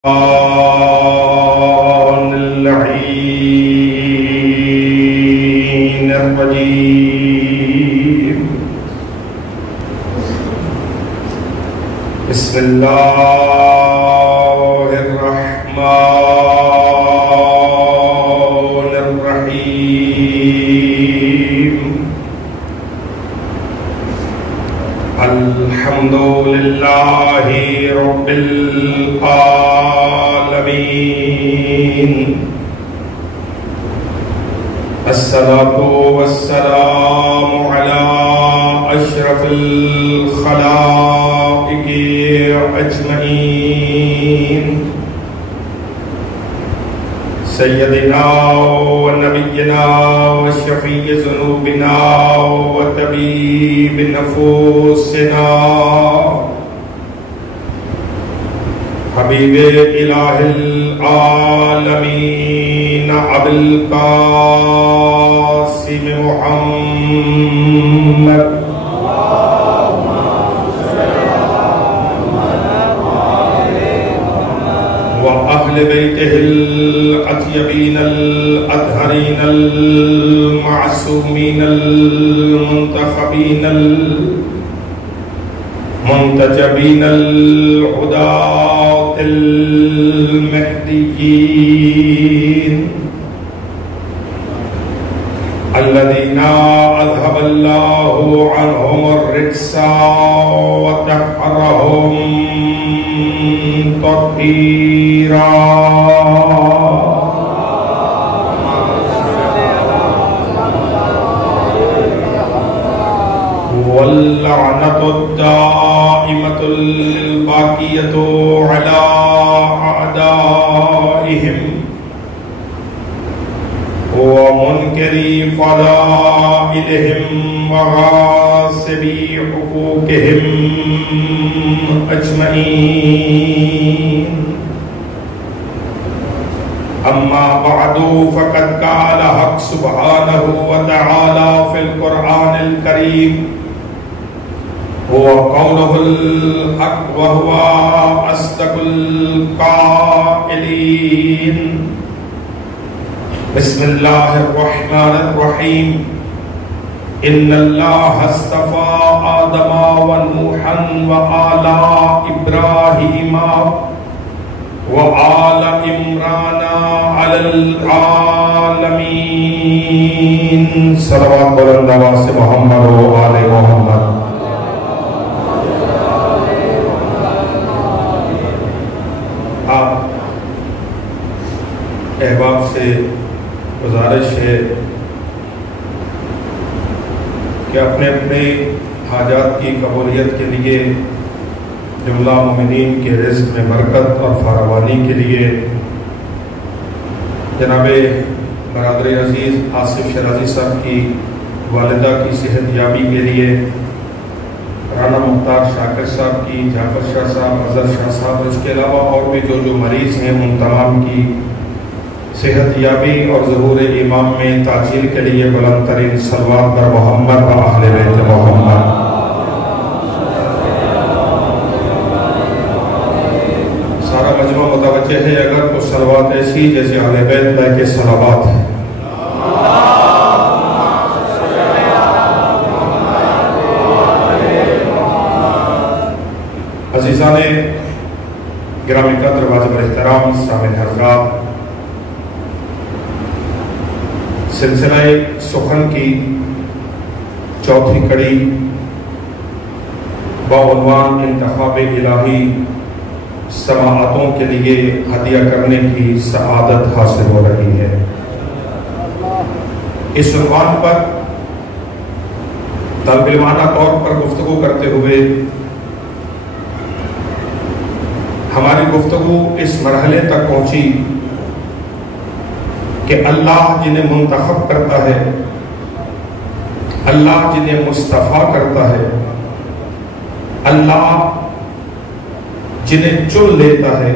اللعين الرجيم. بسم الله الرحمن الرحيم. الحمد لله رب العالمين. الصلاة والسلام على أشرف الخلائق أجمعين. سيدنا ونبينا وشفيع ذنوبنا وطبيب نفوسنا حبیب الہ العالمین ابو القاسم محمد وأهل بيته الأطيبين الأطهرين المعصومين المنتخبين المنتجبين الهداة المهديين الذين أذهب الله عنهم الرجس وطهرهم تطهيرا. واللعنة الدائمة الباقية على أعدائهم ومنكري فضائلهم وغاصبي حقوقهم أجمعين. أما بعد فقد قال حق سبحانه وتعالى في القرآن الكريم هو قوله الحق وهو أصدق القائلين. بسم الله الرحمن الرحيم. إن الله اصطفى آدم ونوحا وآل إبراهيم وآل عمران على العالمين. صلوات بلند واسع محمد وآل محمد. احباب سے گزارش ہے کہ اپنے اپنے حاجات کی قبولیت کے لیے جملہ مومنین کے رزق میں برکت اور فراوانی کے لیے جناب برادر عزیز آصف شرازی صاحب کی والدہ کی صحت یابی کے لیے رانا مختار شاکر صاحب کی، جعفر شاہ صاحب، اظہر شاہ صاحب اور اس کے علاوہ اور بھی جو مریض ہیں ان تمام کی صحت یابی اور ظہور امام میں تاجیل کے لیے بلند ترین صلوات بر محمد و اہل بیت محمد. سارا مجمع متوجہ ہے اگر تو صلوات ایسی جیسے اہل بیت اللہ کے صلوات ہیں. عزیزان گرامی قدر واجب احترام سامعین حضرات، سلسلہ سخن کی چوتھی کڑی بعنوان انتخاب الہی سماعتوں کے لیے ہدیہ کرنے کی سعادت حاصل ہو رہی ہے. اس عنوان پر طالب علمانہ طور پر گفتگو کرتے ہوئے ہماری گفتگو اس مرحلے تک پہنچی کہ اللہ جنہیں منتخب کرتا ہے، اللہ جنہیں مصطفیٰ کرتا ہے، اللہ جنہیں چن لیتا ہے،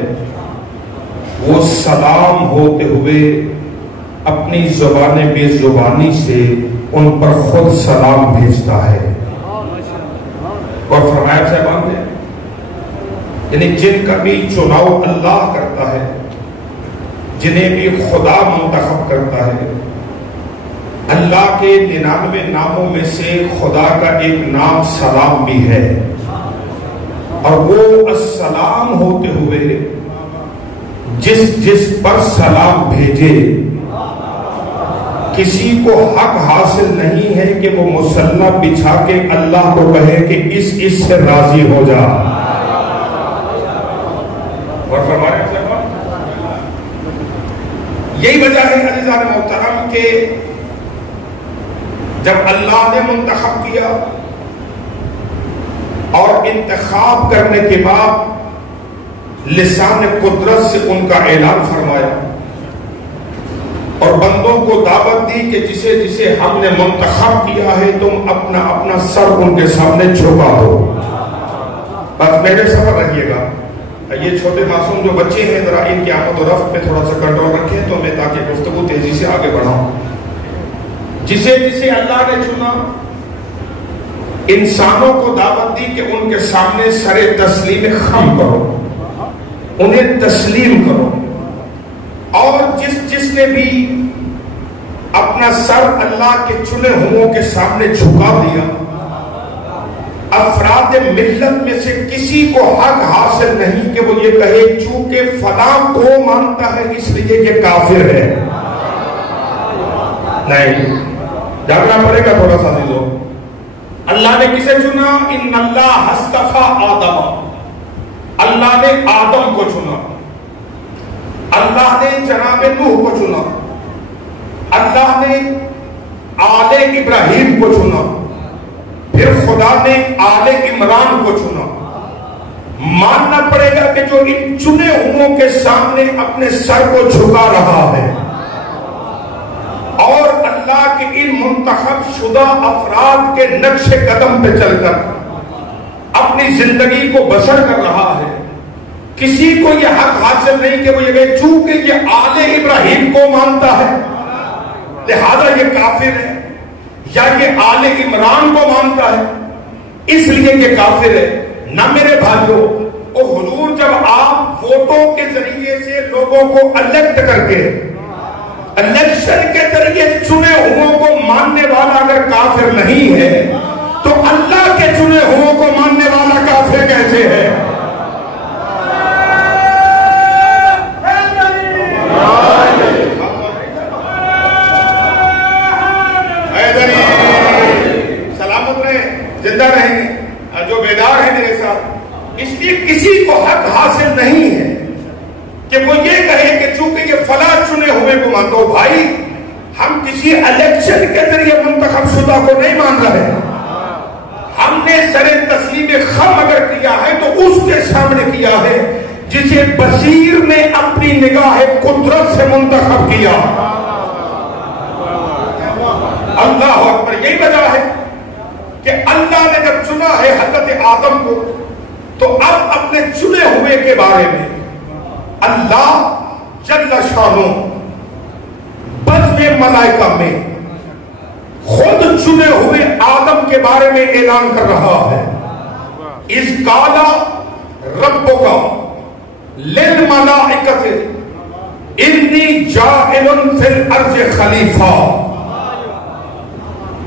وہ سلام ہوتے ہوئے اپنی زبان بے زبانی سے ان پر خود سلام بھیجتا ہے. اور فرمایا صاحبان نے یعنی جن کا بھی چناؤ اللہ کرتا جنہیں بھی خدا منتخب کرتا ہے. اللہ کے 99 ناموں میں سے خدا کا ایک نام سلام بھی ہے، اور وہ السلام ہوتے ہوئے جس پر سلام بھیجے کسی کو حق حاصل نہیں ہے کہ وہ مسلح بچھا کے اللہ کو کہے کہ اس سے راضی ہو جا. اور فرمایا یہی وجہ ہے عزیزان محترم کہ جب اللہ نے منتخب کیا اور انتخاب کرنے کے بعد لسان قدرت سے ان کا اعلان فرمایا اور بندوں کو دعوت دی کہ جسے جسے ہم نے منتخب کیا ہے تم اپنا اپنا سر ان کے سامنے جھکا دو. بس میرے سفر رکھیے گا. یہ چھوٹے معصوم جو بچے ہیں ذرا ان کی آمد و رفت پہ تھوڑا سا کنٹرول رکھیں تو میں تاکہ گفتگو تیزی سے آگے بڑھاؤں. جسے جسے اللہ نے چنا انسانوں کو دعوت دی کہ ان کے سامنے سر تسلیم خم کرو، انہیں تسلیم کرو. اور جس نے بھی اپنا سر اللہ کے چنے ہوئوں کے سامنے جھکا دیا، افراد ملت میں سے کسی کو حق حاصل نہیں کہ وہ یہ کہے چونکہ فلاں کو مانتا ہے اس لیے یہ کافر ہے. نہیں، جاگنا پڑے گا تھوڑا سا عزیزو. اللہ نے کسے چنا؟ ان اللہ اصطفیٰ آدم، اللہ نے آدم کو چنا، اللہ نے جناب نوح کو چنا، اللہ نے آل ابراہیم کو چنا، پھر خدا نے آل عمران کو چنا. ماننا پڑے گا کہ جو ان چنے ہوئوں کے سامنے اپنے سر کو جھکا رہا ہے اور اللہ کے ان منتخب شدہ افراد کے نقش قدم پہ چل کر اپنی زندگی کو بسر کر رہا ہے، کسی کو یہ حق حاصل نہیں کہ وہ یہ کہے چونکہ یہ آل ابراہیم کو مانتا ہے لہذا یہ کافر ہے، یا یہ آل عمران کو مانتا ہے اس لیے یہ کافر ہے. نہ میرے بھائیو، او حضور جب آپ ووٹوں کے ذریعے سے لوگوں کو الیکٹ کر کے الیکشن کے ذریعے چنے ہوئوں کو ماننے والا اگر کافر نہیں ہے تو اللہ کے چنے ہوئوں کو ماننے والا کافر کیسے ہے؟ سلامت رہے، زندہ رہیں گے جو بیدار ہیں میرے ساتھ. اس لیے کسی کو حق حاصل نہیں ہے کہ وہ یہ کہے کہ چونکہ یہ فلاں چنے ہوئے کو مانتا ہو. بھائی ہم کسی الیکشن کے ذریعے منتخب شدہ کو نہیں مان رہے، ہم نے سر تسلیم خم اگر کیا ہے تو اس کے سامنے کیا ہے جسے بصیر نے اپنی نگاہ قدرت سے منتخب کیا. اللہ اکبر. یہی وجہ ہے کہ اللہ نے جب چنا ہے حضرت آدم کو تو اب اپنے چنے ہوئے کے بارے میں اللہ جل شانہ بزم ملائکہ میں خود چنے ہوئے آدم کے بارے میں اعلان کر رہا ہے. اذ قال ربک للملائکۃ انی جاعل فی الارض خلیفہ.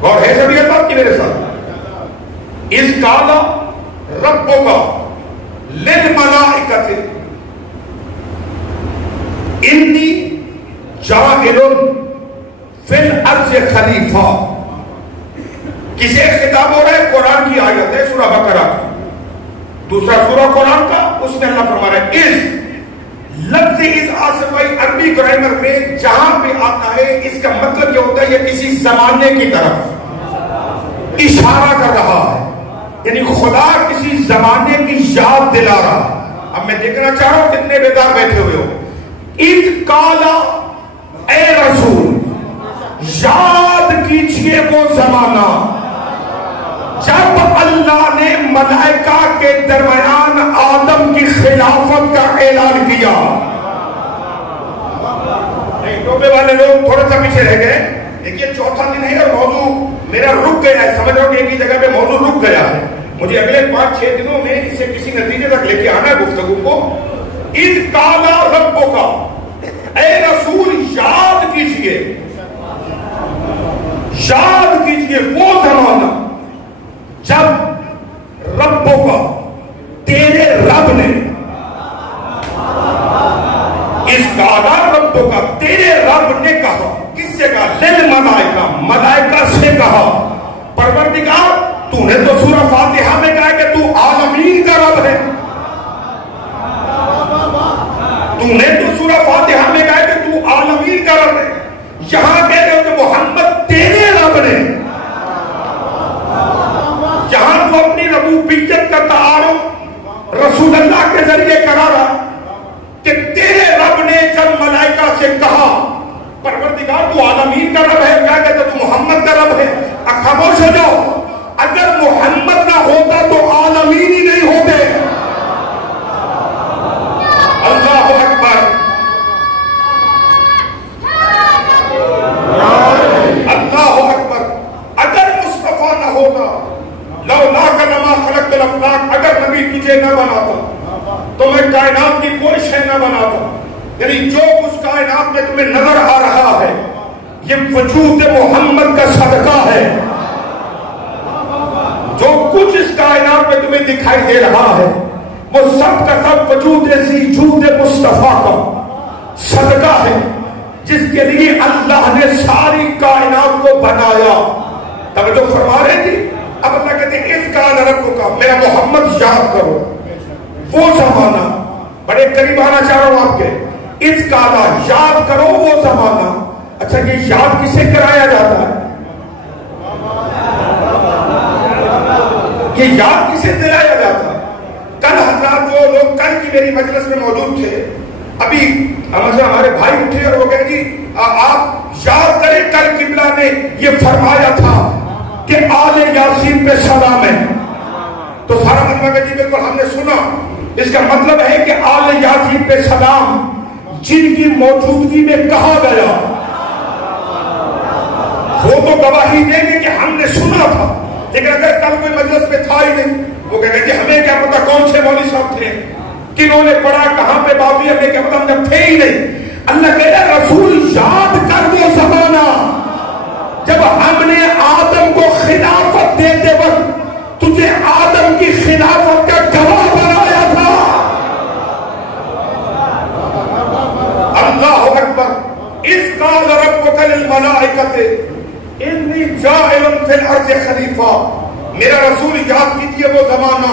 اور ہے سبھی بات کی میرے ساتھ. اذ قال ربک للملائکۃ انی جاعل فی الارض خلیفہ. کسے خطاب ہو رہا ہے؟ قرآن کی آیت ہے سورہ بقرہ کی، دوسرا سورہ قرآن کا. اس میں اللہ فرما رہا ہے اذ لفظ اذ آصفائی عربی گرامر میں جہاں پہ آتا ہے اس کا مطلب یہ ہوتا ہے یہ کسی زمانے کی طرف اشارہ کر رہا ہے، یعنی خدا کسی زمانے کی یاد دلا رہا ہے. اب میں دیکھنا چاہ رہا ہوں کتنے بیدار بیٹھے ہوئے ہو. اذ قال، اے رسول یاد کیجئے وہ زمانہ جب اللہ نے ملائکہ کے درمیان آدم کی خلافت کا اعلان کیا. ٹوپے والے لوگ تھوڑا سا پیچھے رہ گئے. دیکھیے چوتھا دن ہے اور موضوع میرا رک گیا ہے. سمجھ رہا ہوں کہ ایک ہی جگہ پہ موضوع رک گیا ہے. مجھے اگلے 5-6 دنوں میں اسے کسی نتیجے تک لے کے آنا ہے گفتگو کو. اذ قال ربک، اے کیجئے، یاد کیجئے وہ زمانہ جب ربوں کا، تیرے رب نے، اس کالا ربوں کا، تیرے رب نے کہا، کس سے کہا؟ للملائکہ، ملائکہ سے کہا پروردگار تو نے تو سورہ فاتحہ میں کہا کہ تو عالمین کا رب ہے، تو نے تو سورہ فاتحہ میں کہا کہ تو عالمین کا رب ہے، یہاں کہہ رہے ہو کہ محمد تیرے رب نے، جہاں تو اپنی ربوبیت کا تعارف رسول اللہ کے ذریعے کرا رہا کہ تیرے رب نے جب ملائکہ سے کہا پروردگار تو عالمین کا رب ہے، کیا کہتا تو محمد کا رب ہے؟ خاموش ہو جاؤ، اگر محمد نہ ہوتا تو عالمین ہی نہیں ہوتے۔ اللہ اکبر، اللہ اکبر، اگر مصطفیٰ نہ ہوتا، لولاک لما خلقت الافلاک، اگر نبی تجھے نہ بناتا تو میں کائنات کی کوئی شے نہ بناتا۔ یعنی جو اس کائنات میں تمہیں نظر آ رہا ہے یہ وجود محمد کا صدقہ ہے، جو کچھ اس کائنات میں تمہیں دکھائی دے رہا ہے وہ سب کا سب وجود جود مصطفیٰ کا صدقہ ہے، جس کے لیے اللہ نے ساری کائنات کو بنایا۔ توجہ فرما رہے تھے، اب اللہ کہتے ہیں اس کان رب کا، میرا محمد یاد کرو وہ زمانہ، بڑے قریب آنا چاہ رہا ہوں آپ کے، اس کالا یاد کرو وہ زمانہ۔ اچھا یہ یاد کسے کرایا جاتا ہے؟ یہ یاد کسے دلایا جاتا ہے؟ کل حضرات جو لوگ کل کی میری مجلس میں موجود تھے، ابھی ہمارے بھائی اٹھے اور ہو گئے جی آپ یاد کریں کل قبلہ نے یہ فرمایا تھا کہ آل یاسین پہ سلام ہے، تو سارا مطلب ہے جی بالکل ہم نے سنا، اس کا مطلب ہے کہ آل یاسین پہ سلام جن کی موجودگی میں کہا گیا وہ تو گواہی دیں گے کہ ہم نے سنا تھا، لیکن اگر کل کوئی مجلس میں تھا ہی نہیں، وہ کہیں گے کہ ہمیں کیا پتا کون سے مولوی صاحب تھے، کنہوں نے پڑھا، کہاں پہ بات ہوئی، ہمیں کیا پتا، ہم جب تھے ہی نہیں۔ اللہ کہہ رہا ہے رسول یاد کر وہ زمانہ جب ہم نے آدم کو خلافت دیتے وقت تجھے آدم کی خلافت کا گواہ بنایا تھا۔ اللہ اکبر، اس قال ربک للملائکۃ انی جاعل فی الارض خلیفہ، میرا رسول یاد کیجئے وہ زمانہ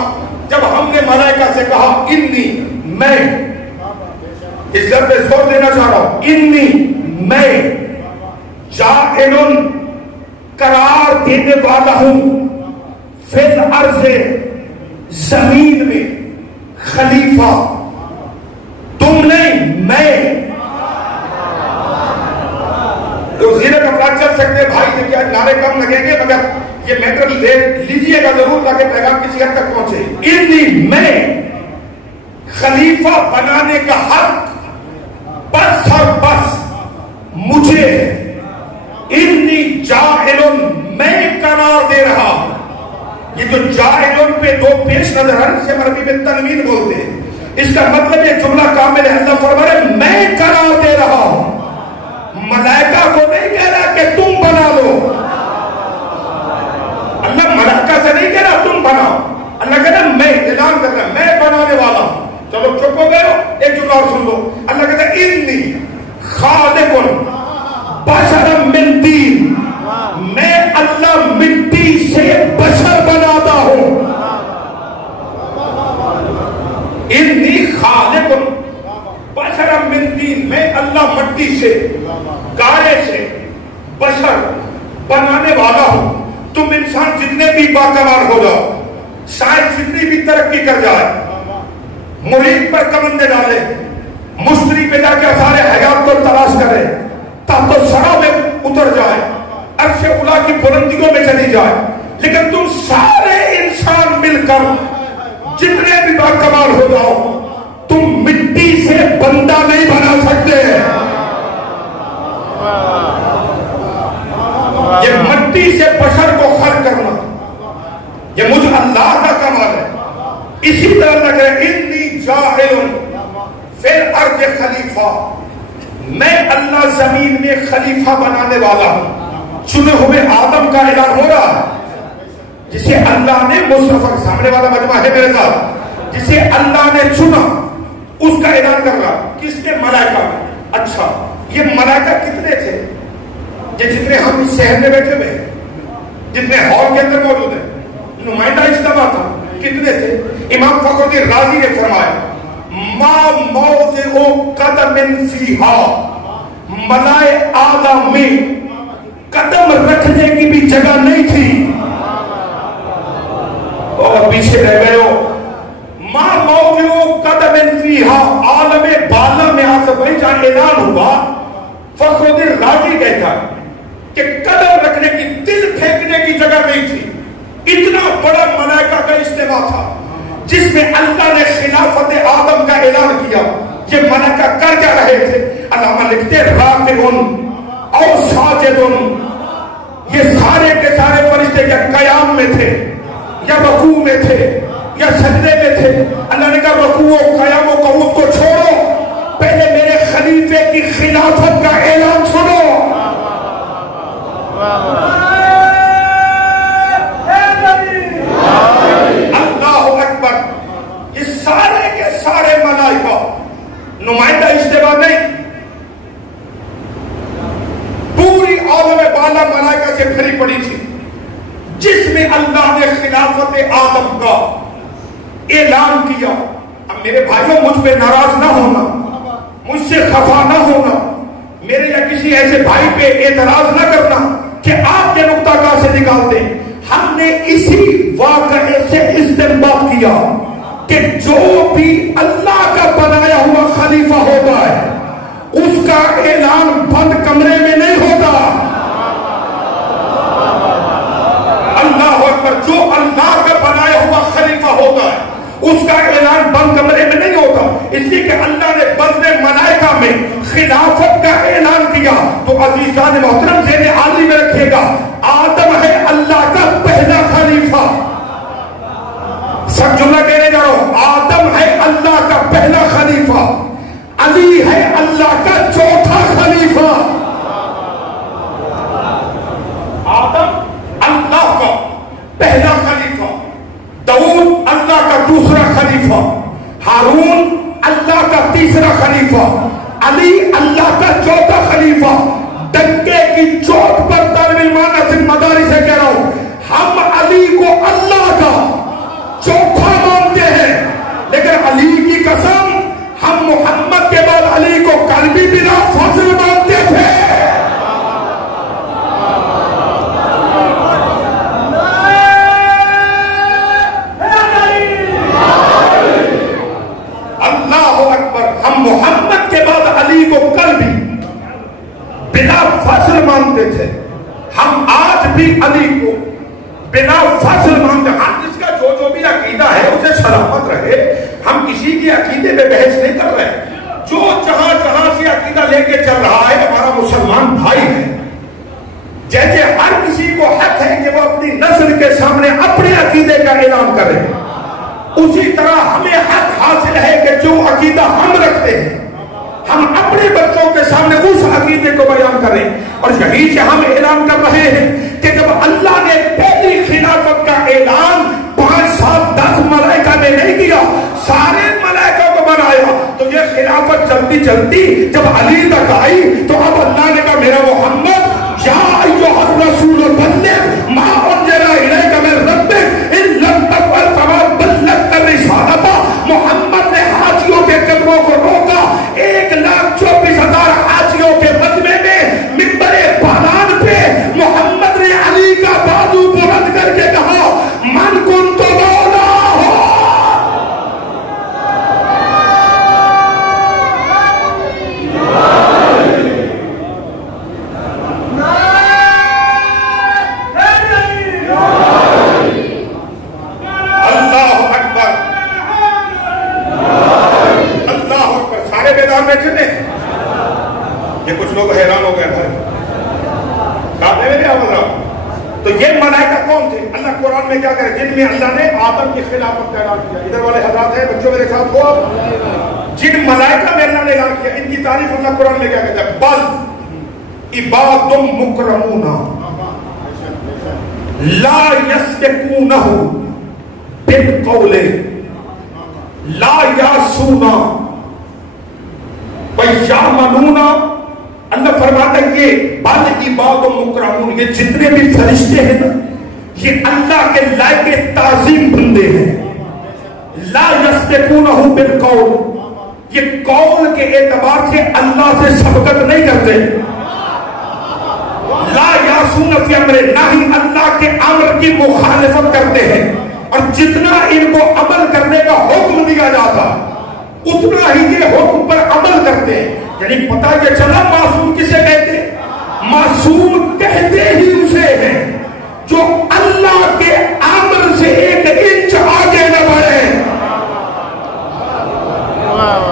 جب ہم نے ملائکہ سے کہا انی، میں اس لفظ پہ زور دینا چاہ رہا ہوں، انی میں جاعل قرار دینے والا ہوں فی الارض زمین میں خلیفہ، تم نہیں میں۔ تو زیرہ کا پلاٹ چل سکتے بھائی نے کیا نعرے کم لگیں گے مگر یہ میٹر لیجئے گا ضرور تاکہ پیغام کسی حد تک پہنچے۔ انی میں خلیفہ بنانے کا حق بس اور بس مجھے، انی جاعل میں قرار دے رہا۔ یہ جو جاعل پہ دو پیش نظر ہے جسے عربی میں تنوین بولتے ہیں، اس کا مطلب یہ جملہ کامل ہے، اللہ فرما رہے میں قرار دے رہا ہوں، ملائکہ کو نہیں کہہ رہا کہ تم بنا لو، اللہ ملائکہ سے نہیں کہہ رہا تم بناؤ، اللہ کہہ رہا میں اعلان کر رہا میں بنانے والا ہوں۔ چلو چپ ہو گئے ہو، ایک جملہ اور سن لو، اللہ کہتا ہے انی خالق بشرا من طین، میں اللہ مٹی سے بشر بناتا ہوں۔ انی خالق بشرا من طین، میں اللہ مٹی سے، گارے سے بشر بنانے والا ہوں۔ تم انسان جتنے بھی باکمال ہو جاؤ، سائنس جتنی بھی ترقی کر جائے، مرید پر کمندے ڈالے، مشتری پہ جا کے آثار حیات کو تلاش کرے، تحت الثری میں اتر جائے، عرش اولی کی بلندیوں میں چلی جائے، لیکن تم سارے انسان مل کر جتنے بھی باکمال ہو جاؤ، تم مٹی سے بندہ نہیں بنا سکتے۔ یہ مٹی سے بشر کو خلق کرنا یہ مجھ اللہ کا کمال ہے۔ اسی طرح اللہ کہے انی جاعل فی الارض خلیفہ، میں اللہ زمین میں خلیفہ بنانے والا ہوں، چنے ہوئے آدم کا اعلان ہو رہا ہے جسے اللہ نے مصطفیٰ، سامنے والا مجمع ہے میرے ساتھ، جسے اللہ نے چنا اس کا اعلان کر رہا. کس نے؟ ملائکہ میں. اچھا یہ ملائکہ کتنے تھے؟ یہ جتنے ہم اس شہر میں بیٹھے ہوئے ہیں، جتنے ہال کے اندر موجود ہیں، نمائندہ اجتماع تھا، کتنے تھے؟ امام فخر الدین رازی نے فرمایا ما موضع قدم فیہا، ملائے اعلی میں قدم رکھنے کی بھی جگہ نہیں تھی. اور پیچھے رہ گئے ہو. ما موضع قدم فیہا، عالم بالا میں آذربائیجان اعلان ہوا. فخر الدین رازی کہتا کہ قدم رکھنے کی، دل پھینکنے کی جگہ نہیں تھی. اتنا بڑا ملائکہ کا اجتماع تھا جس میں اللہ نے خلافت آدم کا اعلان کیا. یہ ملائکہ کر کیا رہے تھے؟ علامہ لکھتے راکعون اور ساجدون. یہ سارے کے سارے فرشتے یا قیام میں تھے یا رکوع میں تھے یا سجدے میں تھے. اللہ نے کہا رکوع و قیام و قعود کو چھوڑو، پہلے میرے خلیفے کی خلافت کا اعلان سنو. اللہ اکبر. یہ سارے کے سارے ملائکہ، نمائندہ اجتماع نہیں، پوری عالم بالا ملائکہ سے بھری پڑی تھی جس میں اللہ نے خلافت آدم کا اعلان کیا. اب میرے بھائیوں مجھ پہ ناراض نہ ہونا، مجھ سے خفا نہ ہونا، میرے یا کسی ایسے بھائی پہ اعتراض نہ کرنا کہ آپ یہ نقطہ کہاں سے نکالتے. ہم نے اسی واقعے سے استنباط کیا کہ جو بھی اللہ کا بنایا ہوا خلیفہ ہوتا ہے اس کا اعلان بند کمرے میں نہیں ہوتا. اللہ اکبر. جو اللہ کا بنایا ہوا خلیفہ ہوتا ہے اس کا اعلان بند کمرے میں نہیں ہوتا. اس لیے کہ اللہ نے بند ملائکہ میں خلافت کا اعلان کیا. تو عزیزان محترم ذہن عالی میں رکھیے گا، آدم ہے اللہ کا پہلا خلیفہ. سب جملہ کہنے جا رہا ہوں. آدم ہے اللہ کا پہلا خلیفہ، علی ہے اللہ کا چوتھا خلیفہ. آدم اللہ کا پہلا خلیفہ، داؤد اللہ کا دوسرا خلیفہ، ہارون اللہ کا تیسرا خلیفہ، علی اللہ کا چوتھا خلیفہ. ڈنکے کی چوٹ پر طالب علمان سے مدارس سے کہہ رہا ہوں، ہم علی کو اللہ کا چوتھا مانتے ہیں، لیکن علی کی قسم ہم محمد کے بعد علی کو قلبی بلا فضل مانتے تھے. اللہ اکبر. ہم محمد کے بعد علی کو قلبی بلا فضل مانتے تھے. ہم آج بھی علی کو بلا فضل مانتے ہیں. ہم جس کا جو بھی عقیدہ ہے اسے سلامت رہے، ہم کسی کے عقیدے پہ بحث نہیں کر رہے. جو جہاں جہاں سے عقیدہ لے کے چل رہا ہے ہمارا مسلمان بھائی ہے. جیسے ہر کسی کو حق ہے کہ وہ اپنی نسل کے سامنے اپنے عقیدے کا اعلان کرے، اسی طرح ہمیں حق حاصل ہے کہ جو عقیدہ ہم رکھتے ہیں ہم اپنے بچوں کے سامنے اس عقیدے کو بیان کریں. اور یہی سے ہم اعلان کر رہے ہیں کہ جب اللہ نے پہلی خلافت کا اعلان 5 7 10 ملائکہ نے نہیں کیا، سارے ملائکہ کو بنایا، تو یہ خلافت چلتی چلتی جب علی تک آئی تو اب اللہ نے کہا میرا محمد یا ایھا الرسول بلغ ما انزل الیک من ربک ان لم تفعل فما بلغت رسالتہ. محمد نے حاجیوں کے قدموں کو روکا. 1,24,000 حاجیوں کے مجمع میں منبر پالان پہ محمد نے علی کا بازو بلند کر کے کہا من کنت مولاہ. یہ کچھ لوگ حیران ہو گئے بھائی، کہتے ہیں کیا بول رہا ہوں. تو یہ ملائکہ کون تھے؟ اللہ قرآن میں کیا کرے؟ جن میں اللہ نے آدم کی خلافت کا اعلان کیا. ادھر والے حضرات ہیں، بچوں میرے ساتھ ہو. جن ملائکہ میں اللہ نے اعلان کیا ان کی تعریف اللہ قرآن میں کیا کہتا ہے؟ بل عباد مکرمون لا یسبقونہ بالقول لا یعصون ویعملون. اللہ فرماتا ہے یہ بل عباد مکرمون، یہ جتنے بھی فرشتے ہیں نا یہ اللہ کے لائق تعظیم بندے ہیں. لا یسبقونہ بالقول، یہ قول کے اعتبار سے اللہ سے سبقت نہیں کرتے. لا یعصون فی امرہ، نہ ہی اللہ کے امر کی مخالفت کرتے ہیں، اور جتنا ان کو عمل کرنے کا حکم دیا جاتا اتنا ہی یہ حکم پر عمل کرتے ہیں. یعنی پتہ یہ چلا معصوم کسے کہتے ہیں؟ معصوم کہتے ہی اسے ہیں جو اللہ کے امر سے ایک انچ آگے نہ بڑھے.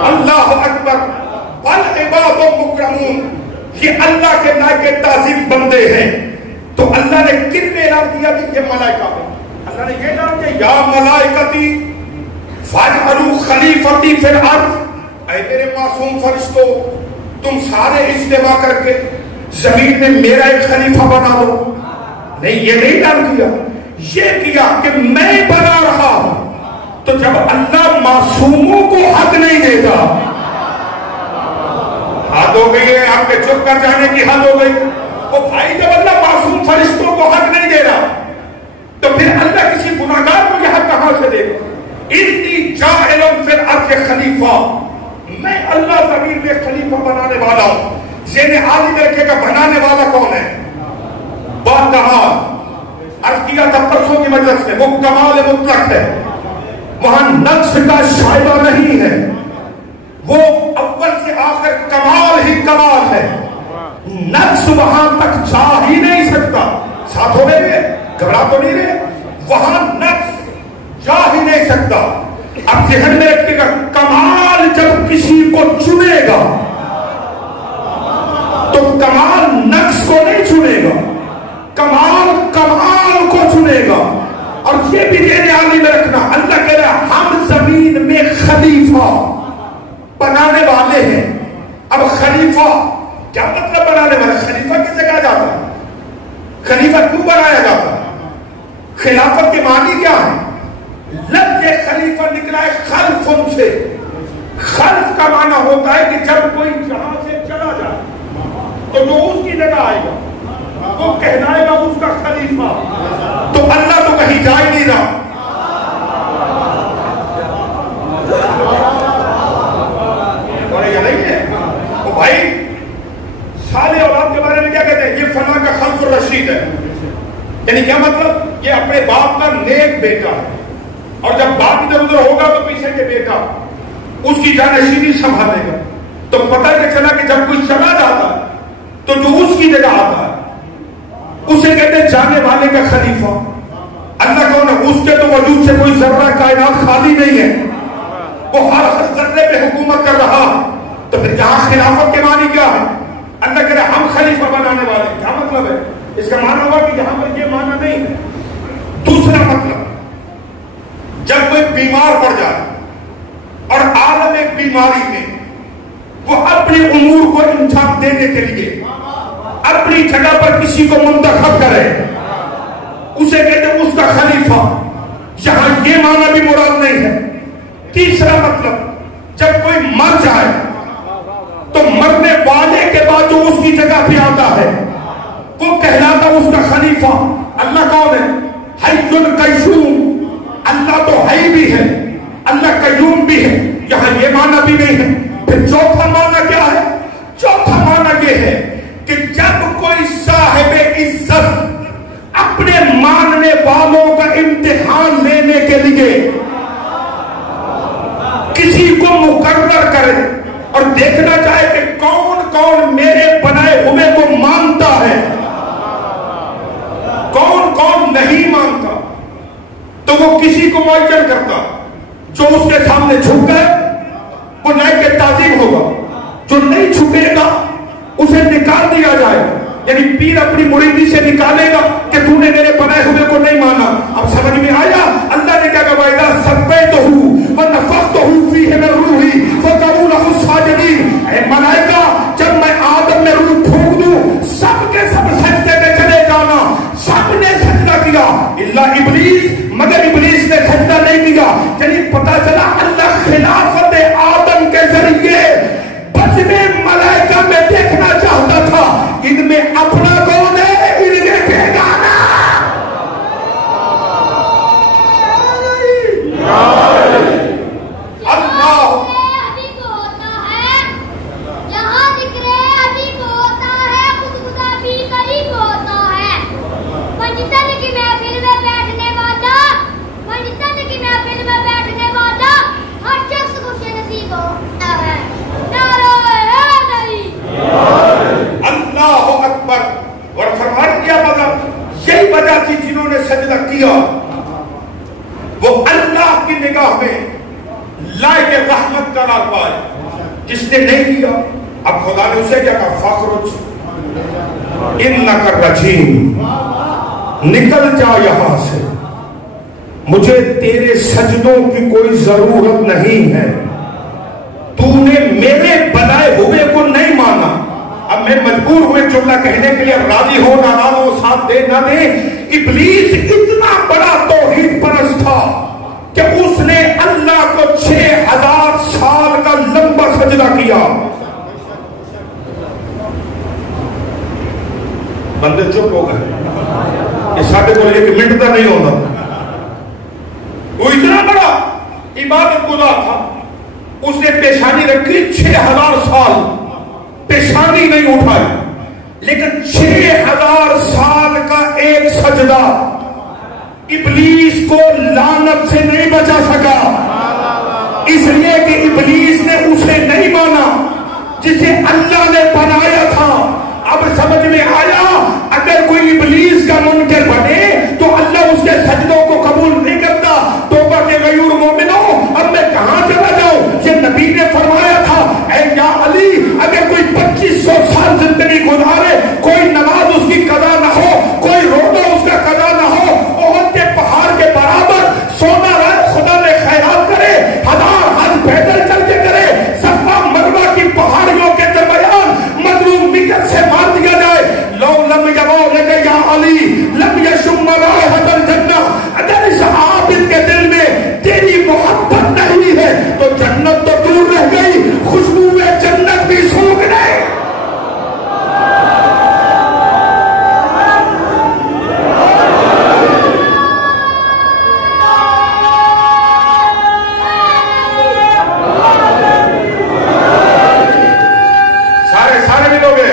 اللہ اکبر. بل عباد مکرمون، یہ اللہ کے لائق تعظیم بندے ہیں. تو اللہ نے کن نے اعلان کیا کہ یہ ملائکہ ہیں؟ اللہ نے یہ اعلان کیا یا ملائکتی فاجعلوا خلیفتی فی الارض، اے میرے معصوم فرشتوں تم سارے اجتماع کر کے زمین میں میرا ایک خلیفہ بنا دو. نہیں، یہ نہیں اعلان کیا، یہ کیا کہ میں بنا رہا ہوں. تو جب اللہ معصوموں کو حق نہیں دیتا، حد ہو گئی ہے، آپ کے چپ کر جانے کی حد ہو گئی. وہ بھائی جب اللہ معصوم فرشتوں کو حق نہیں دے رہا تو پھر اللہ کسی گناہگار کو یہ حق کہاں سے دے گا؟ انی جاعل فی الارض خلیفہ، میں اللہ زمین میں خلیفہ بنانے والا ہوں. ذہن عالی میں رکھے گا بنانے والا کون ہے؟ با کمال. عرض کیا تھا پرسوں کی مجلس میں، وہ کمال مطلق ہے، وہاں نقص کا شائبہ نہیں ہے، وہ اول سے آخر کمال ہی کمال ہے. نقص وہاں تک جا ہی نہیں سکتا. ساتھ ہو گئے، گھبرا تو نہیں رہے، وہاں نقص جا ہی نہیں سکتا. اب ذہن میں رکھے گا کمال جب کسی کو چنے گا تو کمال نقص کو نہیں چنے گا، کمال کمال کو چنے گا. اور یہ بھی دینے عالی میں رکھنا، اللہ کہہ رہا ہم زمین میں خلیفہ بنانے والے ہیں. اب خلیفہ کیا مطلب بنانے والا؟ خلیفہ کس جگہ جاتا ہے؟ خلیفہ کیوں بنایا جاتا ہے؟ خلافت کے معنی کیا ہے؟ لفظ خلیفہ نکلا ہے خلف سے. خلف کا معنی ہوتا ہے کہ جب کوئی جہاں سے چلا جائے تو جو اس کی جگہ آئے گا وہ کہلائے گا اس کا خلیفہ. تو اللہ تو کہیں جا ہی نہیں رہا. یا نہیں ہے وہ بھائی سارے اولاد کے بارے میں کیا کہتے ہیں؟ یہ فلاں کا خلف الرشید ہے. یعنی کیا مطلب؟ یہ اپنے باپ کا نیک بیٹا ہے، اور جب باپ ادھر ادھر ہوگا تو پیچھے کے بیٹا اس کی جانشینی سنبھالے گا. تو پتہ یہ چلا کہ جب کوئی چلا جاتا ہے تو جو اس کی جگہ آتا ہے اسے کہتے ہیں جانے والے کا خلیفہ. اللہ کون ہے؟ اس کے تو وجود سے کوئی ذرہ کائنات خالی نہیں ہے، وہ ہر ذرے پہ حکومت کر رہا. تو پھر جہاں خلافت کے معنی کیا ہے؟ اللہ کہہ رہا ہم خلیفہ بنانے والے. کیا مطلب ہے؟ اس کا معنی ہوا کہ یہاں پر یہ معنی نہیں ہے. دوسرا مطلب، جب کوئی بیمار پڑ جائے اور عالم بیماری میں وہ اپنے امور کو انجام دینے کے لیے اپنی جگہ پر کسی کو منتخب کرے، اسے کہتے ہیں اس کا خلیفہ. یہاں یہ معنی بھی مراد نہیں ہے. تیسرا مطلب، جب کوئی مر جائے تو مرنے والے کے بعد جو اس کی جگہ پہ آتا ہے وہ کہلاتا اس کا خلیفہ. اللہ کون ہے؟ حی القیوم. اللہ تو حی بھی ہے، اللہ قیوم بھی ہے. یہاں یہ معنی بھی نہیں ہے. پھر چوتھا معنی کیا ہے؟ چوتھا معنی یہ ہے کہ جب کوئی صاحب عزت اپنے ماننے والوں کا امتحان لینے کے لیے کسی کو مقرر کرے اور دیکھنا چاہے کہ کون کون میرے بنائے ہوئے کو مانتا ہے، کون کون نہیں مانتا، تو وہ کسی کو معین کرتا. جو اس کے سامنے جھک گئے وہ لائق تعظیم ہوگا، جو نہیں جھکے گا اسے نکال دیا جائے گا. یعنی پیر اپنی مریدی سے نکالے گا کہ تو نے میرے بنائے ہوئے کو نہیں مانا. اب سمجھ میں آیا؟ اللہ نے کیا کہا؟ وَإِذَا سَمَّيْتُهُ وَنَفَخْتُهُ فِيهِ مِن رُّوحِي فَقَعُوا ابلیس، مگر ابلیس نے سجدہ نہیں کیا. یعنی پتا چلا اللہ خلافت آدم کے ذریعے بچ میں ملائکہ میں دیکھنا چاہتا تھا ان میں اپنا کون ہے، ان میں بیگانہ. یہی وجہ تھی جنہوں نے سجدہ کیا وہ اللہ کی نگاہ میں لائق رحمت قرار پائے. جس نے نہیں کیا اب خدا نے اسے کیا کہا، فخرج انک الرجیم، نکل جا یہاں سے، مجھے تیرے سجدوں کی کوئی ضرورت نہیں ہے، تو نے میرے بنائے ہوئے کو نہیں مانا. اب میں مجبور ہوئے جملہ کہنے کے لیے، راضی ہو نہ ہو، ساتھ دے نہ دے. ابلیس اتنا بڑا توحید پرست تھا کہ اس نے اللہ کو 6000 سال کا لمبا سجدہ کیا. بندے چپ ہو گئے، یہ ساڑھے کو 1 منٹ کا نہیں ہوتا. وہ اتنا بڑا عبادت گزار تھا، اس نے پیشانی رکھی 6000 سال، پیشانی نہیں اٹھائی، لیکن 6000 سال کا ایک سجدہ ابلیس کو لعنت سے نہیں بچا سکا. اس لیے کہ ابلیس نے اسے نہیں مانا جسے اللہ نے بنایا تھا. اب سمجھ میں آیا، اگر کوئی ابلیس کا منکر بنے تو اللہ اس کے سجدوں کو قبول نہیں کرتا. توبہ کے غیور مومنوں، اب میں کہاں چلا جاؤں؟ یہ نبی نے فرمایا تھا، اے یا علی، اگر کوئی 2500 سال زندگی گزارے، کوئی نماز اس کی قضا نہ ہو، کوئی روزہ اس کا قضا نہ ہو، احد کے پہاڑ کے برابر سونا رائے خدا نے خیرات کرے، 1000 حج پیدل چل کے کرے، صفا مروہ کی پہاڑیوں کے درمیان مظلوم ملت سے مار دیا جائے، لو لم یبو لک یا علی لم یشم رائحۃ الجنہ. اگر اس عابد کے دل میں تیری محبت نہیں ہے تو جنت تو دور رہ گئی، خوشبو جنت بھی سوکھ گئے. سارے ملو گے،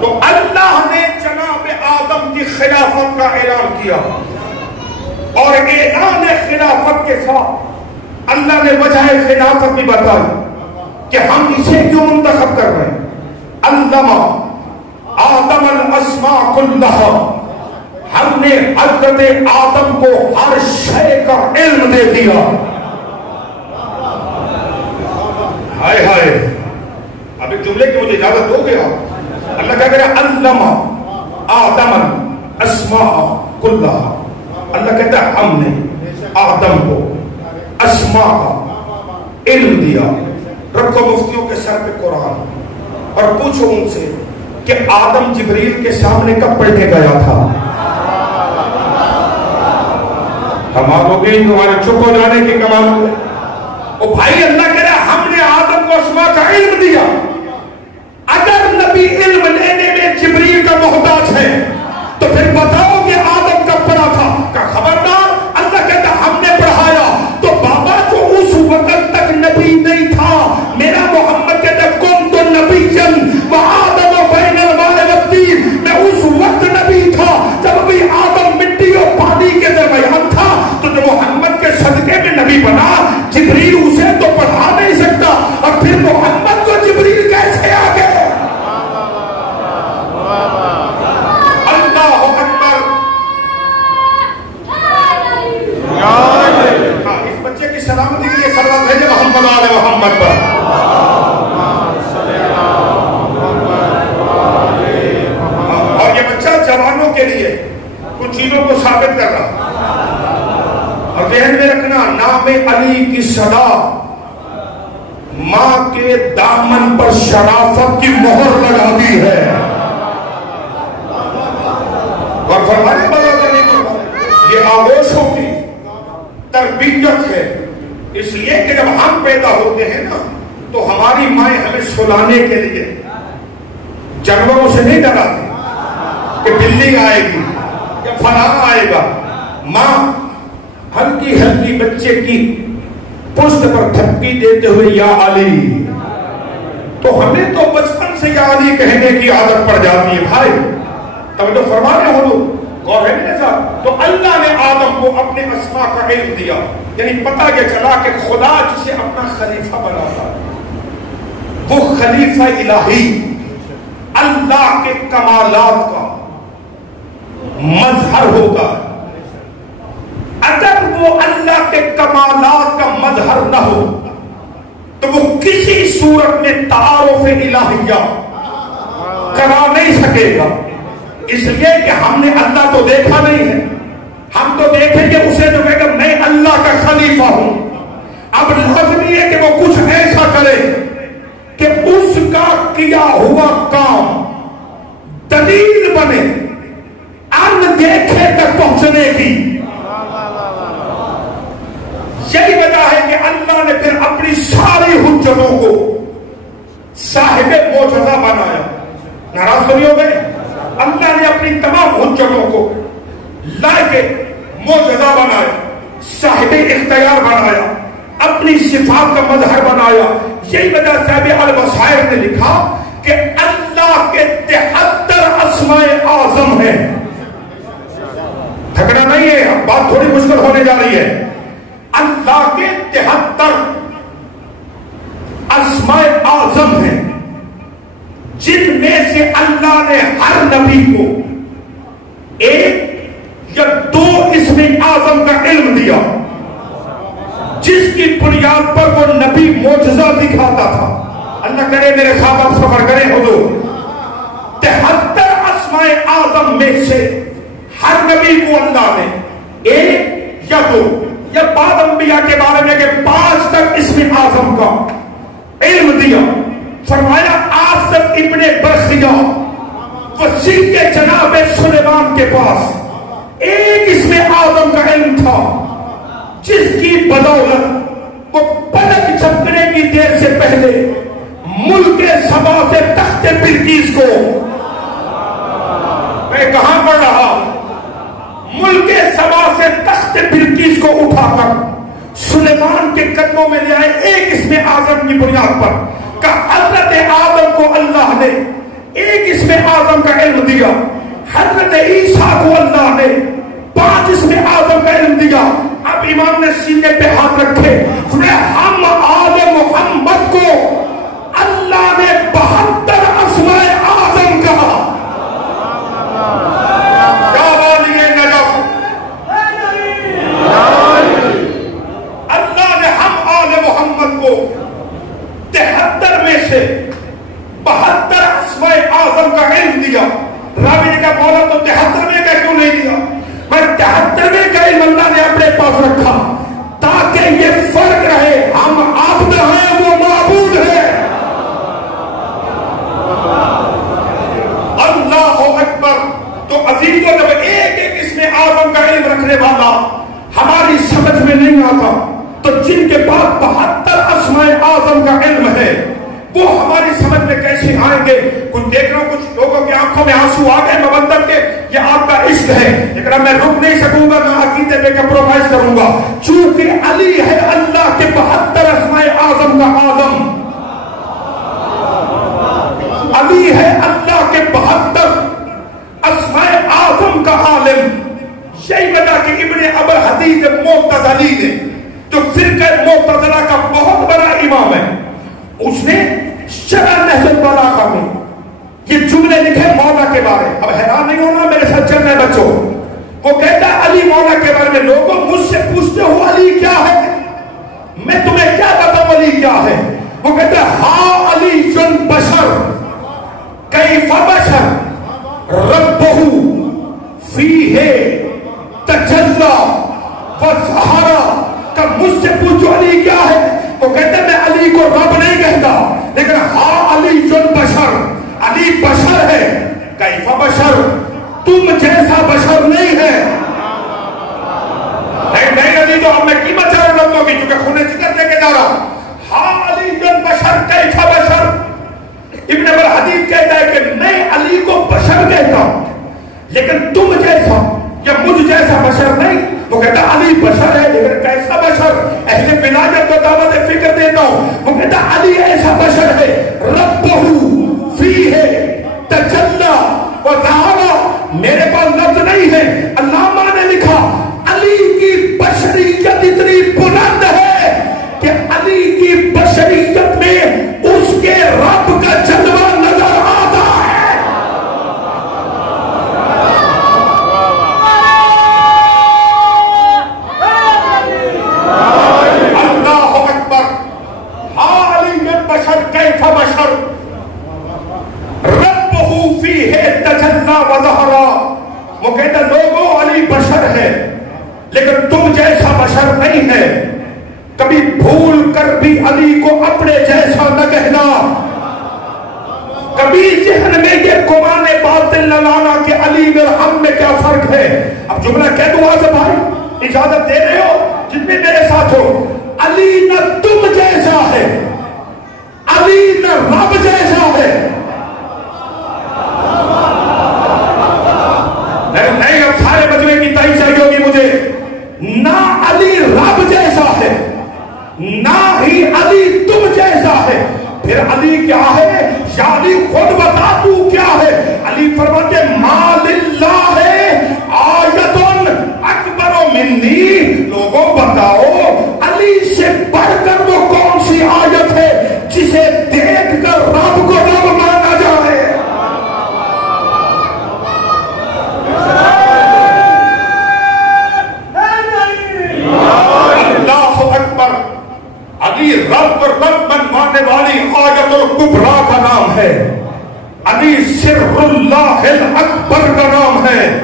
تو اللہ نے جناب آدم کی خلافت کا اعلان کیا، اور اعلان خلافت کے ساتھ اللہ نے وجہ خلافت بھی بتائی کہ ہم اسے کیوں منتخب کر رہے ہیں. علمہ آدم الاسماء کلہا، ہم نے حضرت آدم کو ہر شے کا علم دے دیا. ہائے ہائے، اب ایک جملے کی مجھے اجازت دو گے آپ؟ اللہ کہہ رہے ہیں علمہ آدم الاسماء کلہا. اللہ کہتا ہے ہم نے آدم کو اسماء کا علم دیا. رکھو مفتیوں کے سر پہ قرآن اور پوچھو ان سے کہ آدم جبریل کے سامنے کب پڑھنے گیا تھا؟ کمال ہو گئی تمہارے چپ ہو جانے کی کمال ہو گئی. او بھائی، اللہ کہہ رہا ہم نے آدم کو اسماء کا علم دیا. اگر نبی علم لینے میں جبریل کا محتاج ہے تو پھر بتاؤ کہ آدم کب پڑھا تھا؟ کہ خبردار، اللہ کہتا ہم نے پڑھایا. تو بابا جو اس وقت تک نبی نہیں تھا، میرا محمد کہتا کن تو نبی جن وہ آدم و بین الماء والطین، میں اس وقت نبی تھا جب ابھی آدم مٹی اور پانی کے درمیان تھا. تو جو محمد کے صدقے میں نبی بنا، جبریل اسے تو پڑھا نہیں سکتا، اور پھر محمد کو جبریل کیسے آ گئے؟ اللہ اکبر. اس بچے کی سلامتی کے لیے سلام بھیجے محمد آل محمد پر. اور یہ بچہ جوانوں کے لیے کچھ چیزوں کو ثابت کر رہا. اور ذہن میں رکھنا، نام علی کی صدا ماں کے دامن پر شرافت کی مہر لگا دی ہے. اور فرمایا یہ آغوشوں کی تربیت ہے، اس لیے کہ جب ہم پیدا ہوتے ہیں نا تو ہماری مائیں ہمیں سلانے کے لیے جانوروں سے نہیں ڈراتی کہ بلی آئے گی یا فلاں آئے گا. ماں ہلکی ہلکی بچے کی پشت پر تھپکی دیتے ہوئے یا علی، تو ہمیں تو بچپن سے یا علی کہنے کی عادت پڑ جاتی ہے. بھائی توجہ فرما رہے ہو لوگ، اور ہے میرے ساتھ. تو اللہ نے آدم کو اپنے اسماء کا علم دیا، یعنی پتہ یہ چلا کہ خدا جسے اپنا خلیفہ بناتا وہ خلیفہ الہی اللہ کے کمالات کا مظہر ہوگا. اگر وہ اللہ کے کمالات کا مظہر نہ ہو تو وہ کسی صورت میں تعارف الہیہ کرا نہیں سکے گا. اس لیے کہ ہم نے اللہ تو دیکھا نہیں ہے، ہم تو دیکھیں گے اسے جو کہے گا میں اللہ کا خلیفہ ہوں. اب لازمی ہے کہ وہ کچھ ایسا کرے کہ اس کا کیا ہوا کام دلیل بنے ان دیکھے تک پہنچنے کی. یہی وجہ ہے کہ اللہ نے پھر اپنی ساری حجتوں کو صاحب معجزہ بنایا. ناراض تو نہیں ہو گئے؟ اللہ نے اپنی تمام حجتوں کو لائے کے معجزہ بنایا، صاحب اختیار بنایا، اپنی صفات کا مظہر بنایا. یہی وجہ صاحب الوسائل نے لکھا کہ اللہ کے 73 اسماء اعظم ہیں. تھکنا نہیں ہے، اب بات تھوڑی مشکل ہونے جا رہی ہے. اللہ کے 73 اسماء اعظم ہیں جن میں سے اللہ نے ہر نبی کو ایک یا 2 اسم اعظم کا علم دیا، جس کی بنیاد پر وہ نبی معجزہ دکھاتا تھا. اللہ کرے میرے ساتھ آپ سفر کریں حضور. 73 اسماء اعظم میں سے ہر نبی کو اللہ نے ایک یا 2 یا بعض انبیاء کے بارے میں کہ 5 تک اسم اعظم کا علم دیا. فرمایا آصف ابن برخیا وسیع جناب سلیمان کے پاس ایک اسم اعظم کا علم تھا، جس کی بدولت وہ پلک جھپکنے کی دیر سے پہلے ملک سبا سے تخت بلقیس کو، میں کہاں پڑھ رہا، ملک سبا سے تخت بلقیس کو اٹھا کر سلیمان کے قدموں میں لے آئے ایک اسم اعظم کی بنیاد پر. کہ حضرت آدم کو اللہ نے ایک اسم اعظم کا علم دیا، حضرت عیسیٰ کو اللہ نے 5 اسم اعظم کا علم دیا. اب امام نے سینے پہ ہاتھ رکھے، ہم آل محمد کو اللہ نے 72 اسماء اعظم کہا. کیا والی نجف، اللہ نے ہم آل محمد کو 73 میں سے 72 اسماء اعظم کا علم دیا. راوی نے کہا مولا تو 73ویں کا کیوں نہیں دیا؟ میں 73ویں کا علم اللہ نے اپنے پاس رکھا تاکہ یہ فرق رہے، ہم عبد ہیں وہ معبود ہے. اللہ اکبر. تو عزیزوں جب ایک ایک اسم اعظم کا علم رکھنے والا ہماری سمجھ میں نہیں آتا تو جن کے پاس 72 اسماء اعظم کا علم ہے وہ ہماری سمجھ میں کیسے آئیں گے؟ کچھ دیکھ رہا ہوں کچھ لوگوں کی آنکھوں میں آنسو آ گئے مبندر کے، یہ آپ کا عشق ہے، لیکن میں رک نہیں سکوں گا، میں عقیدے پہ کمپرومائز کروں گا. چونکہ علی ہے اللہ کے 72 اسماء اعظم کا عالم، علی ہے اللہ کے 72 اسماء اعظم کا عالم. یہی وجہ کہ ابن ابی حدید معتزلی نے جو فرقہ معتزلہ کا بہت بڑا امام ہے، اس نے شرح نہج البلاغہ میں یہ جملے لکھے مولا کے بارے. اب حیران نہیں ہونا میرے ساتھ چلنے بچوں. وہ کہتا ہے علی مولا کے بارے میں لوگوں مجھ سے پوچھتے ہو علی کیا ہے، میں تمہیں کیا بتاؤں علی کیا ہے. وہ کہتا ہے ہاں علی جن بشر کیف بشر ربہ فیہ تجلی وظہرا کہ مجھ سے پوچھو علی کیا ہے؟ وہ کہتے میں علی کو رب نہیں کہتا، لیکن ہاں علی جن بشر، علی بشر ہے۔ کیف بشر؟ تم جیسا بشر نہیں ہے۔ نہیں علی تو اب میں قیمت چاہ رہا ہوں چونکہ خون ذکر لے کے جا رہا ہوں۔ ہاں علی جن بشر، کیف بشر؟ ابن ابی حدیث کہتا ہے کہ میں علی کو بشر کہتا ہوں، لیکن تم جیسا یا مجھ جیسا بشر نہیں۔ وہ کہتا علی بشر ہے لیکن کیسا بشر؟ اہل ولایت کو دعوت فکر دیتا ہوں۔ وہ کہتا علی ایسا بشر ہے ربہ فیہ تجلی وظہر۔ میرے پاس لفظ نہیں ہے، علامہ نے لکھا علی کی بشریت اتنی بلند ہے کہ علی کی بشریت میں اس کے رب کا جلوہ نظر آتا ہے۔ اللہ اکبر۔ ہاں علی بشر کیف بشر ربہ فیہ تجلی وظہر۔ وہ کہتا لوگوں علی بشر ہے لیکن تم جیسا بشر نہیں ہے۔ کبھی بھول کر بھی علی کو اپنے جیسا نہ کہنا، کبھی ذہن میں یہ گمان باطل نہ لانا کہ علی اور ہم میں کیا فرق ہے۔ اب جملہ کہہ دوں آج بھائی، اجازت دے رہے ہو جتنے میرے ساتھ ہو، علی نہ تم جیسا ہے، علی نہ رب جیسا ہے۔ نہیں اب سارے مجمع کی تائید چاہیے ہوگی مجھے۔ نہ علی رب جیسا ہے، نہ ہی علی تم جیسا ہے۔ پھر علی کیا ہے؟ یا علی خود بتا تو کیا ہے؟ علی فرماتے ما للہ آیت اکبر منی۔ لوگوں بتاؤ علی سے بڑھ کر وہ کون سی آیت ہے جسے دیکھ کر رب کو رب مانا جائے؟ اللہ اکبر۔ علی رب اور رب منوانے والی آیت الکبریٰ کا نام ہے، علی سر اللہ الاکبر کا نام ہے۔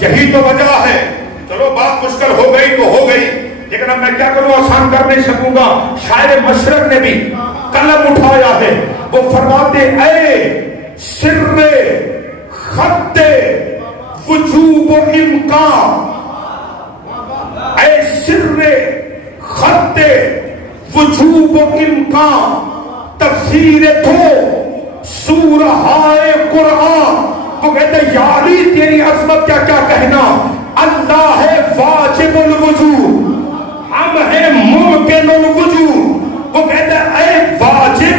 یہی تو وجہ ہے۔ چلو بات مشکل ہو گئی تو ہو گئی، لیکن اب میں کیا کروں، آسان کر نہیں سکوں گا۔ شاعر مشرق نے بھی قلم اٹھایا ہے، وہ فرماتے اے سر خط وجوب و امکان، اے سر خط وجوب و امکان، تفسیر تو سورہائے قرآن۔ وہ کہتے یاری تیری عظمت کیا کیا کہنا، اللہ ہے واجب الوجود، ہم ہیں ممکن الوجود۔ وہ کہتے اے واجب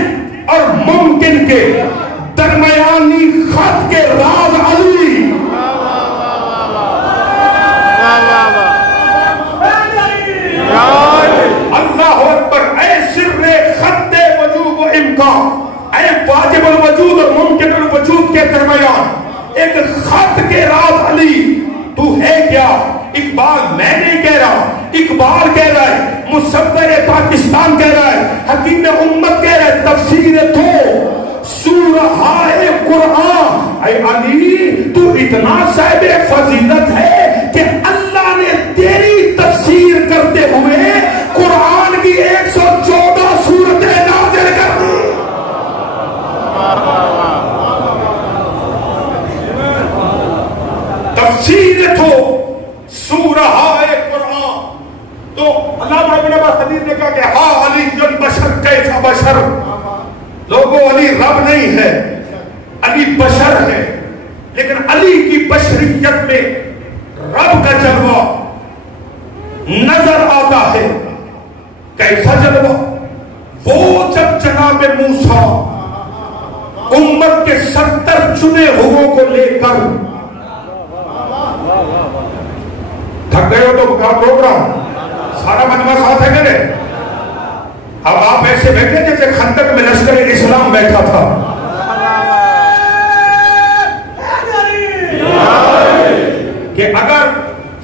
اور ممکن کے درمیانی خط کے راز علی۔ اللہ اکبر۔ اے سر خط وجوب و امکان، اے واجب الوجود اور ممکن الوجود کے درمیان ایک خط کے راز علی۔ تو ہے کیا؟ اقبال میں نہیں کہہ رہا، اقبال کہہ رہا ہے، مصور پاکستان کہہ رہا ہے، حکیم امت کہہ رہا ہے، تفسیر تو سورہائے قرآن۔ اے علی تو اتنا صاحب فضیلت ہے کہ اللہ نے تیری تفسیر کرتے ہوئے قرآن کی 114 سورتیں نازل کر دی۔ تفسیر تو سورہائے قرآن۔ تو علامہ ابن ابی حدیث نے کہا کہ ہاں علی جن بشر کیسا بشر۔ لوگوں علی رب نہیں ہے، علی بشر ہے، لیکن علی کی بشریت میں رب کا جلوہ نظر آتا ہے۔ کیسا جلوہ؟ وہ جب جناب موسیٰ امت کے 70 چنے ہوئوں کو لے کر، تھک گئے ہو تو روک رہا ہوں، سارا مجمع ساتھ ہے میرے۔ اب آپ ایسے بیٹھے جیسے خندق میں لشکر اسلام بیٹھا تھا۔ کہ اگر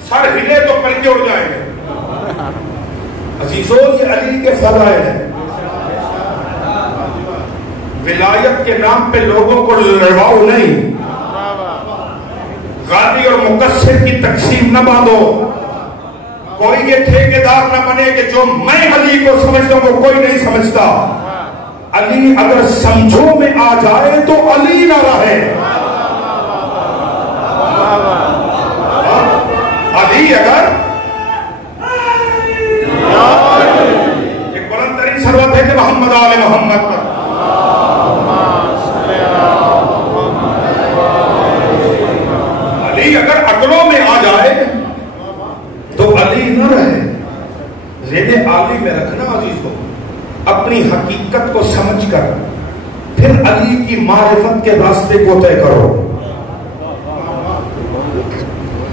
سر ہلے تو پنجے اڑ جائیں گے۔ عزیزو یہ علی کے فضائل ہیں۔ ولایت کے نام پہ لوگوں کو لڑواؤ نہیں، غازی اور مقصر کی تقسیم نہ باندھو، کوئی یہ ٹھیکیدار نہ بنے کہ جو میں علی کو سمجھتا ہوں وہ کوئی نہیں سمجھتا. علی اگر سمجھو میں آ جائے تو علی نہ رہے. علی اگر ایک بلند ترین سروت ہے کہ محمد آل محمد پر. علی اگر عقلوں میں آ جائے تو علی نہ رہے. ذہن عالی میں رکھنا عزیز کو، اپنی حقیقت کو سمجھ کر پھر علی کی معرفت کے راستے کو طے کرو.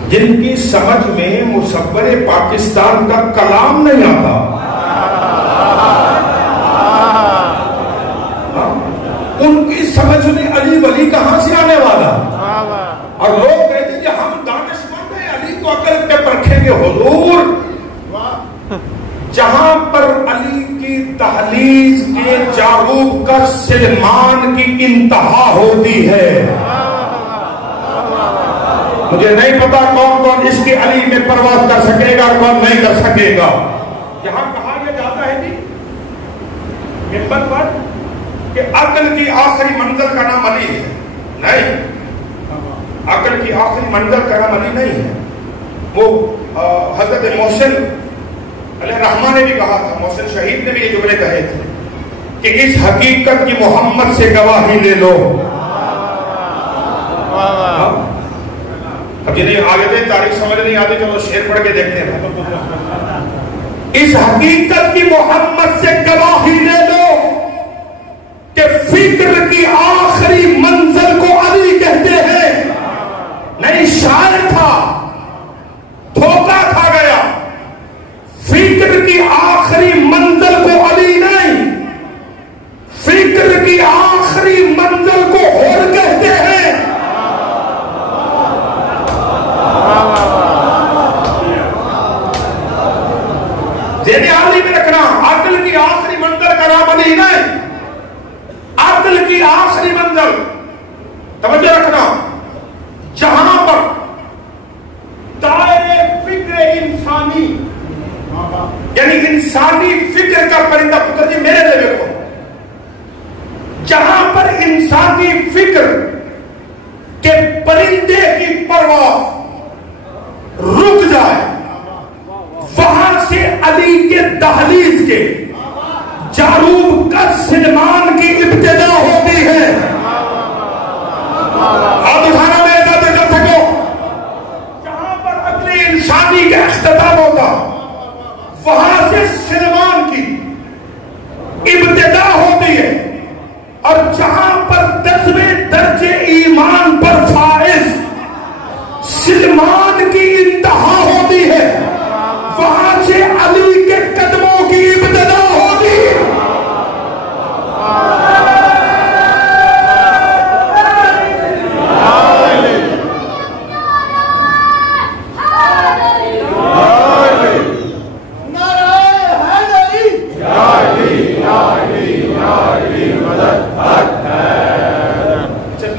جن کی سمجھ میں مصور پاکستان کا کلام نہیں آتا، ان کی سمجھ میں علی ولی کہاں سے آنے والا؟ اور لوگ کہتے ہیں کہ ہم دانشمند ہیں، علی کو عقل پہ پرکھیں گے. حضور جہاں پر علی کی دہلیز کے جاروب کا سلمان کی انتہا ہوتی ہے، مجھے نہیں پتا کون کون اس کی علی میں پرواز کر سکے گا، کون نہیں کر سکے گا. یہاں کہا یہ جاتا ہے جی منبر پر کہ عقل کی آخری منزل کا نام علی ہے. نہیں، عقل کی آخری منزل کا نام علی نہیں ہے. وہ حضرت محسن علیہ الرحمٰن نے بھی کہا تھا، محسن شہید نے بھی یہ جملے کہے تھے کہ اس حقیقت کی محمد سے گواہی لے لو. اب جنہیں آیتیں تاریخ سمجھ نہیں آتی چلو شعر پڑھ کے دیکھتے ہیں. اس حقیقت کی محمد سے گواہی لے لو کہ فکر کی آخری منزل کو علی کہتے ہیں. نہیں، شاعر تھا، دھوکہ کھا گیا. فکر کی آخری منزل کو علی نہیں، فکر کی آخری منزل کو اور کہتے ہیں. ذہن عالی میں رکھنا، عقل کی آخری منزل کا نام علی نہیں. عقل کی آخری منزل، توجہ رکھنا، جہاں پر دائرے فکر انسانی، یعنی انسانی فکر کا پرندہ پتر جی میرے لیے دیکھو، جہاں پر انسانی فکر کے پرندے کی پرواز رک جائے، وہاں سے علی کے دہلیز کے جاروب کا سلمان کی ابتدا ہوتی ہے. آپ دکھانا میں ایسا کر سکو، جہاں پر عقل انسانی کا اختتام ہوتا وہاں سے سلمان کی ابتدا ہوتی ہے. اور جہاں پر 10ویں درجے ایمان پر فائز سلمان کی انتہا ہوتی ہے، وہاں سے علی کے قدموں کی ابتدا ہوگی.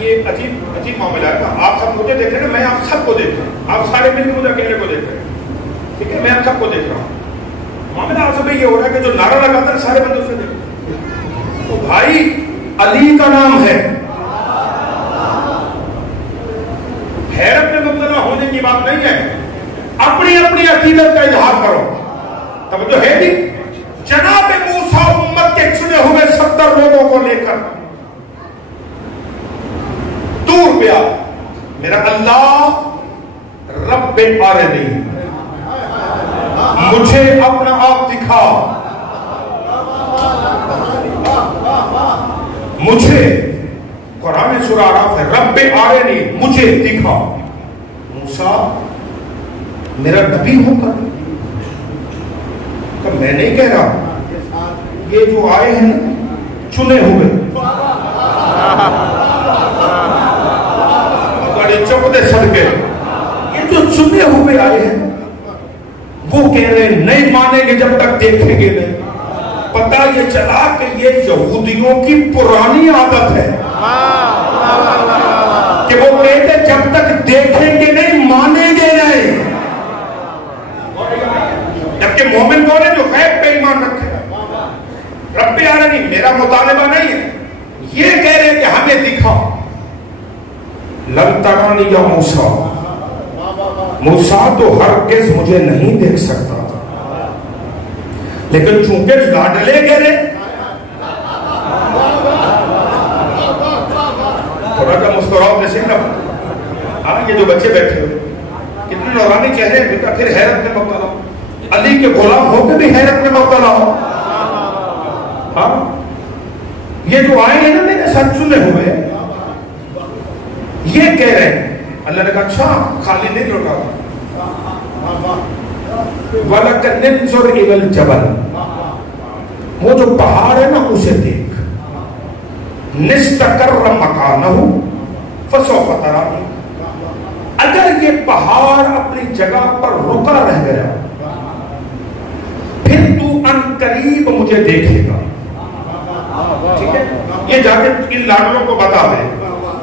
یہ عجیب معاملہ ہے. آپ سب مجھے دیکھ رہے ہیں، میں آپ سب کو دیکھ رہا ہوں، آپ سارے مل کے مجھے اکیلے کو دیکھ رہے ہیں. ٹھیک ہے، میں آپ سب کو دیکھ رہا ہوں. معاملہ آپ سب یہ ہو رہا ہے کہ جو نعرہ لگاتا ہے سارے بندے اسے دیکھ. تو بھائی علی کا نام ہے، حیرت میں مبتلا ہونے کی بات نہیں ہے. اپنی اپنی عقیدت کا اظہار کرو. توجہ ہے جی. جناب موسیٰ امت کے چنے ہوئے 70 لوگوں کو لے کر دور پہ آ، میرا اللہ رب آرنی، مجھے اپنا آپ دکھا، مجھے قرآن سورہ اعراف ہے، رب آرنی مجھے دکھا. موسیٰ میرا نبی ہو کر تو میں نہیں کہہ رہا، یہ جو آئے ہیں چنے ہوئے چپتے صدقے، یہ جو چنے ہوئے آئے ہیں وہ کہہ رہے ہیں نہیں مانیں گے جب تک دیکھیں گے نہیں. پتہ یہ چلا کہ یہ یہودیوں کی پرانی عادت ہے کہ وہ کہتے جب تک دیکھیں گے نہیں مانیں گے نہیں. میرا مطالبہ نہیں ہے، یہ کہہ رہے کہ ہمیں دکھا لن ترانی یا موسیٰ، موسیٰ تو ہرگز مجھے نہیں دیکھ سکتا تھا، لیکن چونکہ لاڈلے گرے تھوڑا سا مسکراؤ جیسے نا، ہاں یہ جو بچے بیٹھے ہوئے کتنے نورانی چہرے ہیں، بیٹا پھر حیرت میں مبتلا ہو، علی کے غلام ہو کے بھی حیرت میں مبتلا ہو. ہاں یہ جو آئے ہیں نا میرے ساتھ چنے ہوئے، یہ کہہ رہے ہیں. اللہ نے کہا اچھا خالی نہیں لوٹا، وَلَكَ نَنظُرْ إِلَى الْجَبَلِ، وہ جو پہاڑ ہے نا اسے دیکھ، نِسْتَقَرَّ مَكَانَهُ فَسَوْفَ تَرَانِي، اگر یہ پہاڑ اپنی جگہ پر رکا رہ گیا پھر تو ان قریب مجھے دیکھے گا. ٹھیک ہے، یہ جا کے ان لاڈلوں کو بتا دے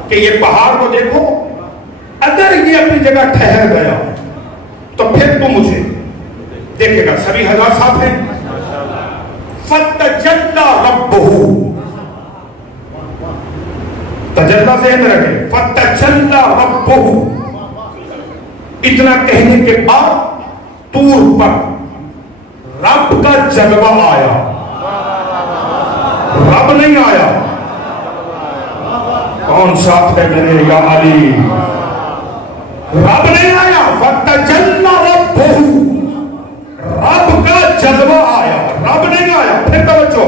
کہ یہ پہاڑ کو دیکھو، اگر یہ اپنی جگہ ٹھہر گیا تو پھر تو مجھے دیکھے گا. سبھی حضرات ساتھ ہیں. فَتَجَلَّى رَبُّهُ، تجلّہ ذہن میں رکھے، فَتَجَلَّى رَبُّهُ. اتنا کہنے کے بعد طور پر رب کا جلوہ آیا، رب نہیں آیا. کون ساتھ ہے میرے یا علی؟ رب نہیں آیا. فَتَجَلَّى رَبُّهُ، رب کا جلوہ آیا، رب نہیں آیا. پھر توجہ،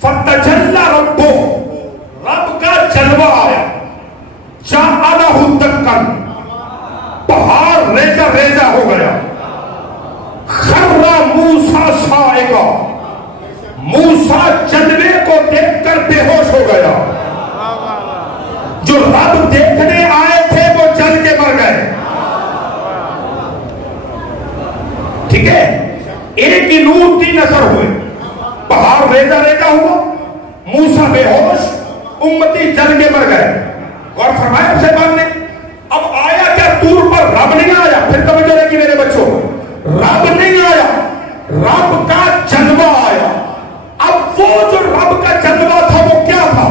فَتَجَلَّى رَبُّهُ، رب کا جلوہ آیا. جَعَلَهُ دَكًّا، پہاڑ ریزہ ریزہ ہو گیا. خَرَّ مُوسَىٰ صَاعِقًا، موسیٰ جلوے کو دیکھ کر بے ہوش ہو گیا. جو رب دیکھنے آئے تھے وہ جل کے مر گئے. ٹھیک ہے، ایک ہی نور تین اثر ہوئے، پہاڑ ریزہ ریزہ ہوا، موسیٰ بے ہوش، امتی جل کے مر گئے. اور فرمایا سے بات نے اب آیا کیا طور پر؟ رب نہیں آیا. پھر توجہ رکھی میرے بچوں، رب نہیں آیا، رب کا جلوہ آیا. اب وہ جو رب کا جلوہ تھا وہ کیا تھا؟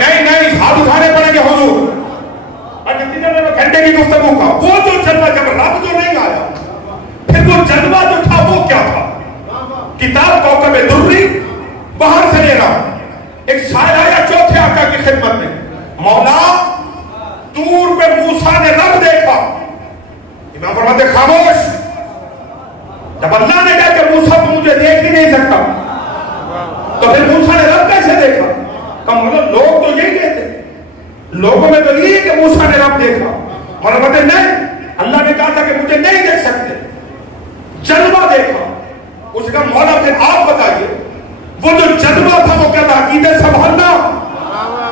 نہیں ہاتھ اٹھانے پڑیں گے حضور، اور گھنٹے کی گفتگو کا وہ جو جلوہ، جب رب جو نہیں آیا پھر وہ جلوہ جو تھا وہ کیا تھا؟ کتاب کوکب دری باہر سے لینا. ایک شاعر آیا چوتھے آقا کی خدمت میں، مولا دور پہ موسیٰ نے رب دیکھا. امام فرماتے خاموش. جب اللہ نے کہا کہ موسیٰ تو مجھے دیکھ ہی نہیں سکتا تو پھر موسیٰ نے رب کیسے دیکھا؟ کہ مولا لوگ تو یہی کہتے، لوگوں میں تو یہ ہے کہ موسیٰ نے رب دیکھا. فرماتے نہیں، اللہ نے کہا تھا کہ مجھے نہیں دیکھ سکتے، جلوہ دیکھا. اس کا مولا پھر آپ بتائیے وہ جو جلوہ تھا وہ کیا تھا؟ عقیدے سنبھالنا،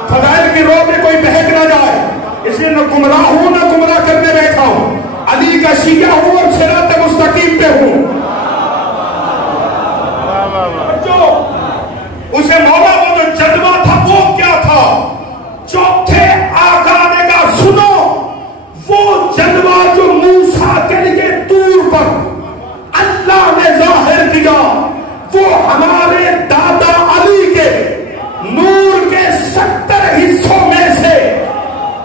فضائل کی روح میں کوئی بہک نہ جائے، اس لیے نہ گمراہ ہوں نہ گمراہ کرنے بیٹھا ہوں، علی کا شیعہ ہوں اور صراط مستقیم پہ ہوں. اسے مولا وہ جو جلوہ تھا وہ کیا تھا؟ چوتھے آقا نے کہا سنو، وہ جلوہ جو موسیٰ کے لیے طور پر اللہ نے ظاہر کیا وہ ہمارے دادا علی کے نور کے 70 حصوں میں سے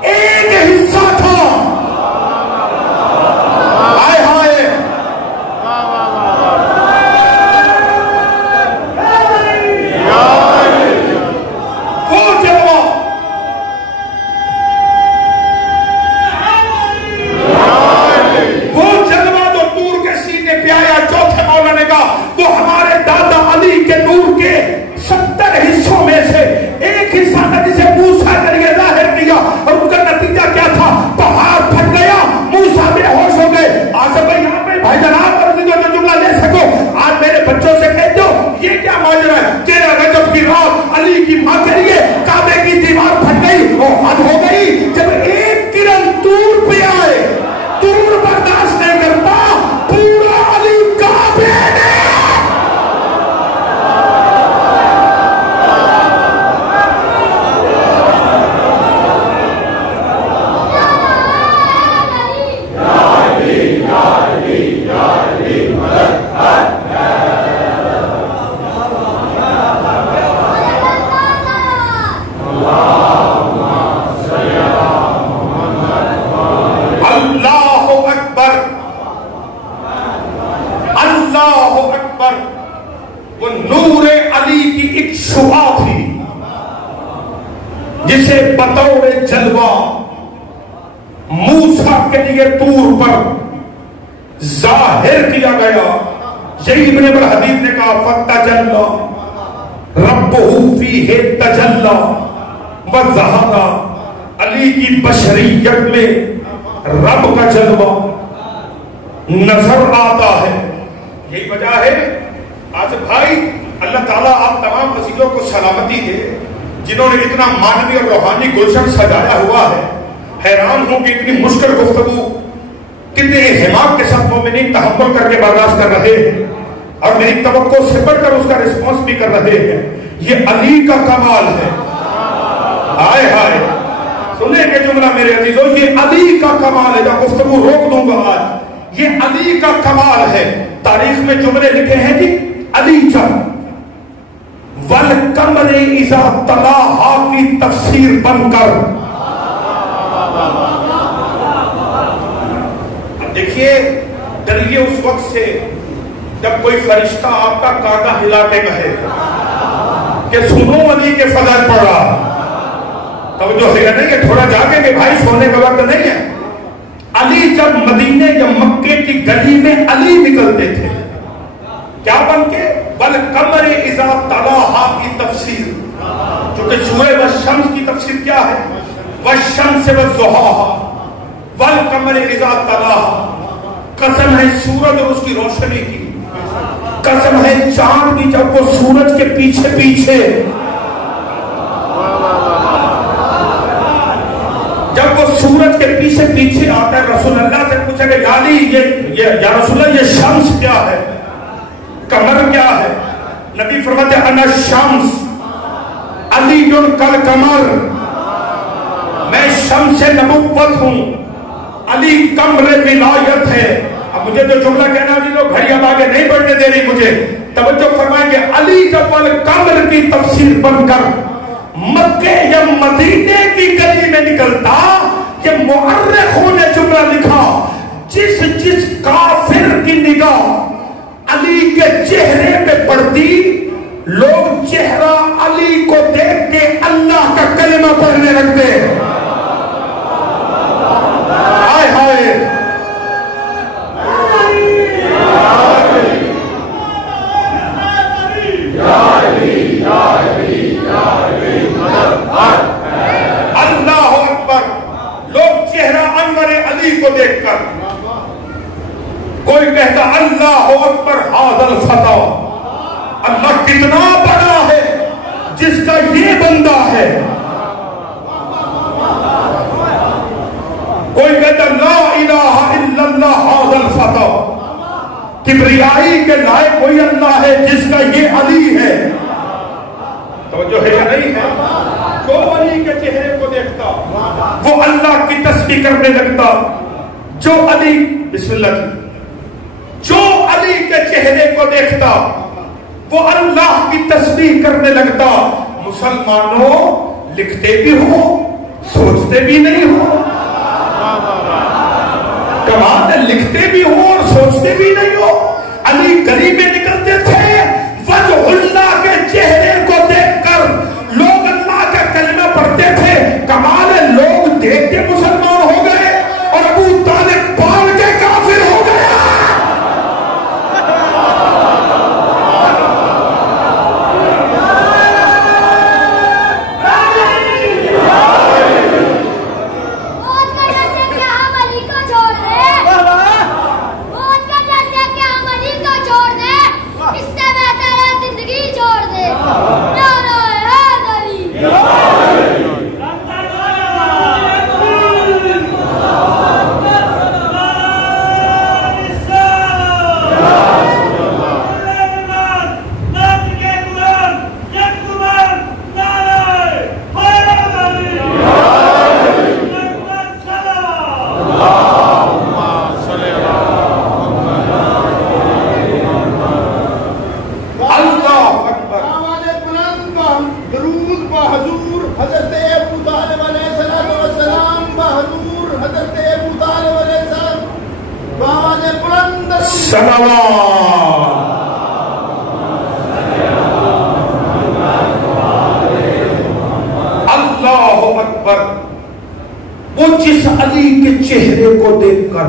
ایک حصہ تھا. نور جلوہ موسیٰ کے لیے طور پر ظاہر کیا گیا. یہی ابن الحبیب نے کہا فَتَجَلَّى رَبُّهُ فِيهِ تَجَلَّى وَظَهَرَ. علی کی بشریت میں رب کا جلوہ نظر آتا ہے. یہی وجہ ہے آج بھائی اللہ تعالیٰ آپ تمام عزیزوں کو سلامتی دے جنہوں نے اتنا معنوی اور روحانی گلشن سجایا ہوا ہے. حیران ہوں کہ اتنی مشکل گفتگو کتنے اہتمام کے ساتھ مومنین تحمل کر کے برداشت کر رہے ہیں اور میری توقع سے بڑھ کر اس کا رسپانس بھی کر رہے ہیں. یہ علی کا کمال ہے. ہائے ہائے سنیں گے جملہ میرے عزیزوں, یہ علی کا کمال ہے. جب گفتگو روک دوں گا آج, یہ علی کا کمال ہے. تاریخ میں جملے لکھے ہیں جی علی جب وَالْقَمَرِ إِذَا تَلَاهَا کی تفسیر بن کر. اب دیکھیے ڈریے اس وقت سے جب کوئی فرشتہ آپ کا کانٹا ہلا کے کہے کہ سنو علی کے فضل پڑ رہا. تب جو ہے نہیں کہ تھوڑا جاگے کہ بھائی سونے کا وقت نہیں ہے. علی جب مدینے یا مکے کی گلی میں علی نکلتے تھے کیا بن کے وَالْقَمَرِ إِذَا تَلَاهَا کی تفسیر, چونکہ سورہ والشمس کی تفسیر کیا ہے وَالشَّمْسِ وَالضُّحَاهَا وَالْقَمَرِ إِذَا تَلَاهَا. قسم ہے سورج اور اس کی روشنی کی, قسم ہے چاند کی جب وہ سورج کے پیچھے پیچھے, جب وہ سورج کے پیچھے پیچھے آتا ہے. رسول اللہ سے پوچھا کہ یا علی یا رسول اللہ یہ شمس کیا ہے, قمر کیا ہے؟ نبی فرماتے انا الشمس علی کل قمر, میں شمس نبوت ہوں, علی قمر ولایت ہے. اب مجھے جو جملہ کہنا ہے جو گھڑی اب آگے نہیں بڑھنے دے رہی, مجھے توجہ فرمائیں گے. علی جب قمر کی تفسیر بن کر مکے یا مدینے کی گلی میں نکلتا, یہ مؤرخوں نے جملہ لکھا جس جس کافر کی نگاہ علی کے چہرے پہ پڑتی لوگ چہرہ علی کو دیکھ کے اللہ کا کلمہ پڑھنے لگتے. ہائے ہائے اللہ اکبر. لوگ چہرہ انور علی کو دیکھ کر, کوئی کہتا اللہ اکبر ھذا الفتى, اللہ کتنا بڑا ہے جس کا یہ بندہ ہے. کوئی کہتا لا الہ الا اللہ ھذا الفتى, کبریائی کے لائق کوئی اللہ ہے جس کا یہ علی ہے. توجہ ہے یا نہیں ہے؟ جو علی کے چہرے کو دیکھتا وہ اللہ کی تسبیح کرنے لگتا. جو علی بسم اللہ جو علی کے چہرے کو دیکھتا وہ اللہ کی تسبیح کرنے لگتا. مسلمانوں لکھتے بھی ہو سوچتے بھی نہیں ہو, کمال لکھتے بھی ہو اور سوچتے بھی نہیں ہو. علی گلی میں نکلتے تھے وجہ اللہ کے چہرے کو دیکھ کر لوگ اللہ کا کلمہ پڑھتے تھے. کمال لوگ دیکھ کے مسلمان ہو گئے اور ابو طالب پال کے کافر ہو گیا. اللہ اکبر. وہ جس علی کے چہرے کو دیکھ کر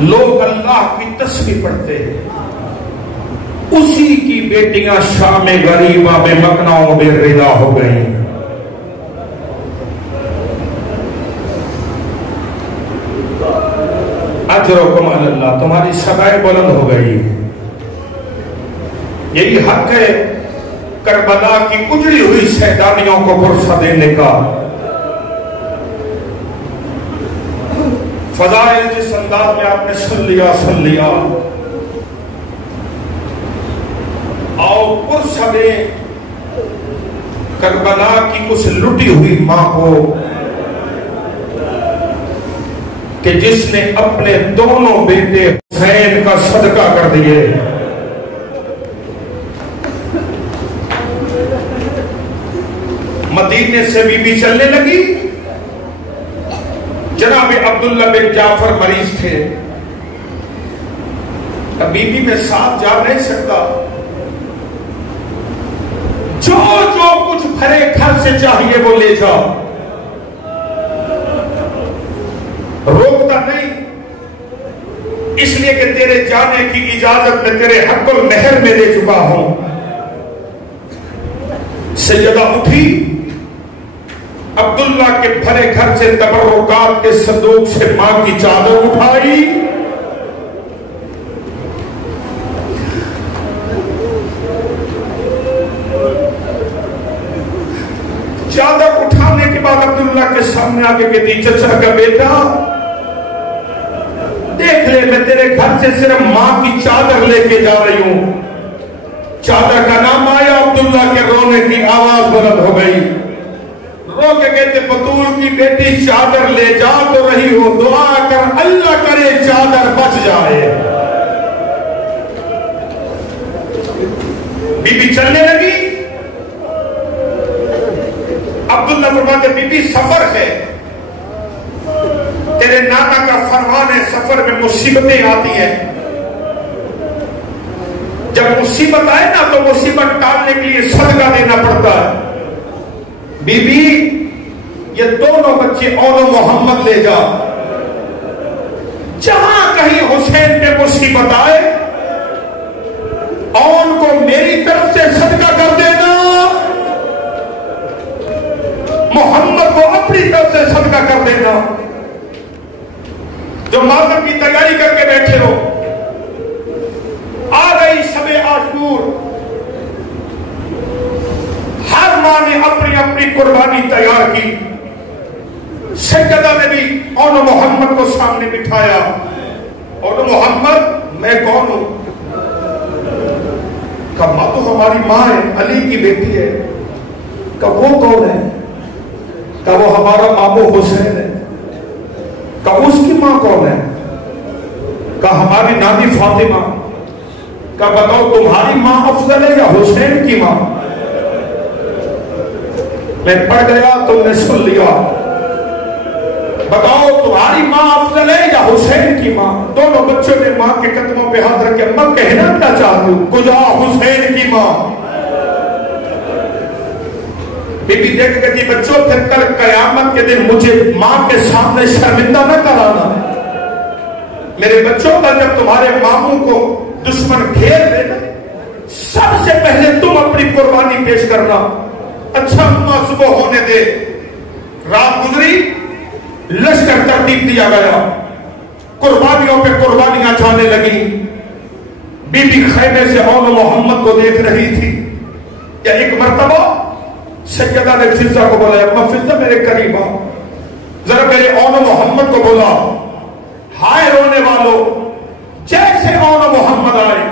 لوگ اللہ کی تسبیح پڑھتے ہیں، اسی کی بیٹیاں شام غریبہ میں مکناؤں میں رضا ہو گئیں۔ اجرکم علی اللہ، تمہاری سزائیں بلند ہو گئی۔ یہی حق ہے کربلا کی اجڑی ہوئی شیطانیوں کو پرسہ دینے کا۔ فضائل جس انداز میں آپ نے سن لیا اور پرسہ دے کربلا کی اس لٹی ہوئی ماں کو کہ جس نے اپنے دونوں بیٹے حسین کا صدقہ کر دیے۔ مدینے سے بی بی چلنے لگی، جناب عبداللہ بن جعفر مریض تھے، اب بی بی میں ساتھ جا نہیں سکتا، جو کچھ بھرے گھر سے چاہیے وہ لے جا، روکتا نہیں، اس لیے کہ تیرے جانے کی اجازت میں تیرے حق المہر میں دے چکا ہوں۔ سیدہ اٹھی، عبداللہ کے بھرے گھر سے تبرکات کے صندوق سے ماں کی چادر اٹھائی، چادر اٹھانے کے بعد عبداللہ کے سامنے آگے کہتی چچا کا بیٹا دیکھ لے، میں تیرے گھر سے صرف ماں کی چادر لے کے جا رہی ہوں۔ چادر کا نام آیا، عبداللہ کے رونے کی آواز بلند ہو گئی، رو کے کہتے بطول کی بیٹی چادر لے جا تو رہی ہو، دعا کر اللہ کرے چادر بچ جائے۔ بی بی چلنے لگی، عبداللہ فرماتے بی بی سفر ہے، تیرے نانا کا فرمان ہے سفر میں مصیبتیں آتی ہیں، جب مصیبت آئے نا تو مصیبت ٹالنے کے لیے صدقہ دینا پڑتا ہے۔ بی بی یہ دونوں بچے اون و محمد لے جا، جہاں کہیں حسین پہ مصیبت آئے اون کو میری طرف سے صدقہ کر دینا، محمد کو اپنی طرف سے صدقہ کر دینا۔ جو ماتم کی تیاری کر کے بیٹھے ہو، آ گئی شب عاشور، ہر ماں نے اپنی اپنی قربانی تیار کی، سیدہ نے بھی اون محمد کو سامنے بٹھایا، اون محمد میں کون ہوں؟ کہا ماں تو ہماری ماں ہے، علی کی بیٹی ہے۔ کہا وہ کون ہے؟ کہا وہ ہمارا ماموں حسین ہے۔ کہا اس کی ماں کون ہے؟ کہا ہماری نانی فاطمہ۔ کہا بتاؤ تمہاری ماں افضل ہے یا حسین کی ماں؟ میں پڑھ گیا تم نے سن لیا، بتاؤ تمہاری ماں افضل ہے یا حسین کی ماں؟ دونوں بچوں نے ماں کے قدموں پہ ہاتھ رکھے، میں کہنا کیا چاہوں، کجا حسین کی ماں۔ بی بی دیکھ کہتی بچوں پھر کل قیامت کے دن مجھے ماں کے سامنے شرمندہ نہ کرانا، میرے بچوں کا جب تمہارے ماموں کو دشمن گھیر لینا سب سے پہلے تم اپنی قربانی پیش کرنا۔ اچھا اماں صبح ہونے دے، رات گزری، لشکر ترتیب دیا گیا، قربانیوں پہ قربانیاں جانے لگی۔ بی بی خیمے سے اون محمد کو دیکھ رہی تھی، یا ایک مرتبہ سیدہ نے فضہ کو بولا اما فضہ میرے قریب آ، ذرا میرے اون محمد کو بولا ہائے رونے والوں۔ جیسے اون محمد آئے،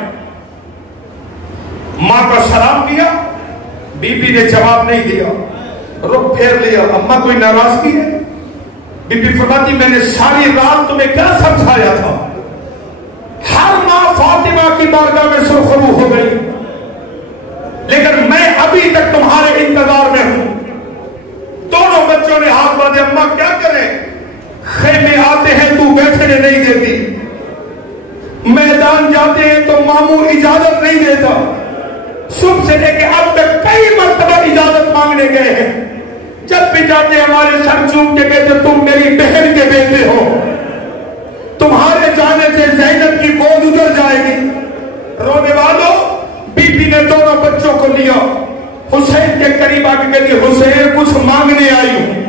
ماں کا سلام کیا، بی بی نے جواب نہیں دیا، رخ پھیر لیا۔ اما کوئی ناراضگی ہے؟ بی بی فرماتی میں نے ساری رات تمہیں کیا سمجھایا تھا؟ ہر ماں فاطمہ کی بارگاہ میں سرخرو ہو گئی، لیکن میں ابھی تک تمہارے انتظار میں ہوں۔ دونوں بچوں نے ہاتھ باندھے، اماں کیا کریں؟ خیمے آتے ہیں تو بیٹھنے نہیں دیتی، میدان جاتے ہیں تو ماموں اجازت نہیں دیتا، صبح سے لے کے اب تک کئی مرتبہ اجازت مانگنے گئے ہیں، جب بھی جاتے ہمارے سر چوم کے کہتے تم میری بہن کے بیٹے ہو، تمہارے جانے سے زینب کی گود ادھر جائے گی۔ رونے والوں، بی بی نے دونوں بچوں کو لیا، حسین کے قریب آ کے کہتی حسین کچھ مانگنے آئی ہوں۔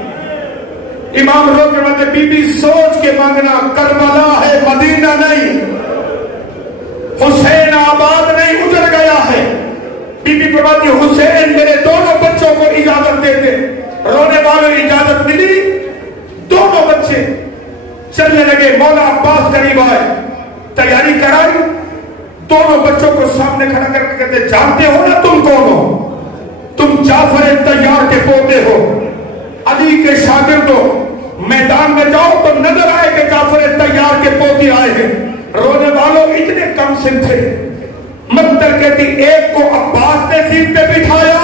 امام رو کے بعد بی بی سوچ کے مانگنا، کربلا ہے مدینہ نہیں، حسین آباد نہیں اجڑ گیا ہے۔ بی بی کے بعد حسین میرے دونوں بچوں کو اجازت دے دے۔ رونے والوں اجازت ملی، دونوں بچے چلنے لگے۔ مولا عباس قریب آئے، تیاری کرائی، دونوں بچوں کو سامنے کھڑا کر کے کہتے جانتے ہو نا تم کون ہو؟ تم جعفر طیار کے پوتے ہو، علی کے شاگرد ہو، میدان میں جاؤ تو نظر آئے کہ جعفر طیار کے پوتے آئے ہیں۔ رونے والوں اتنے کم سن تھے، منتر کہتی ایک کو عباس نے سیٹ پہ بٹھایا،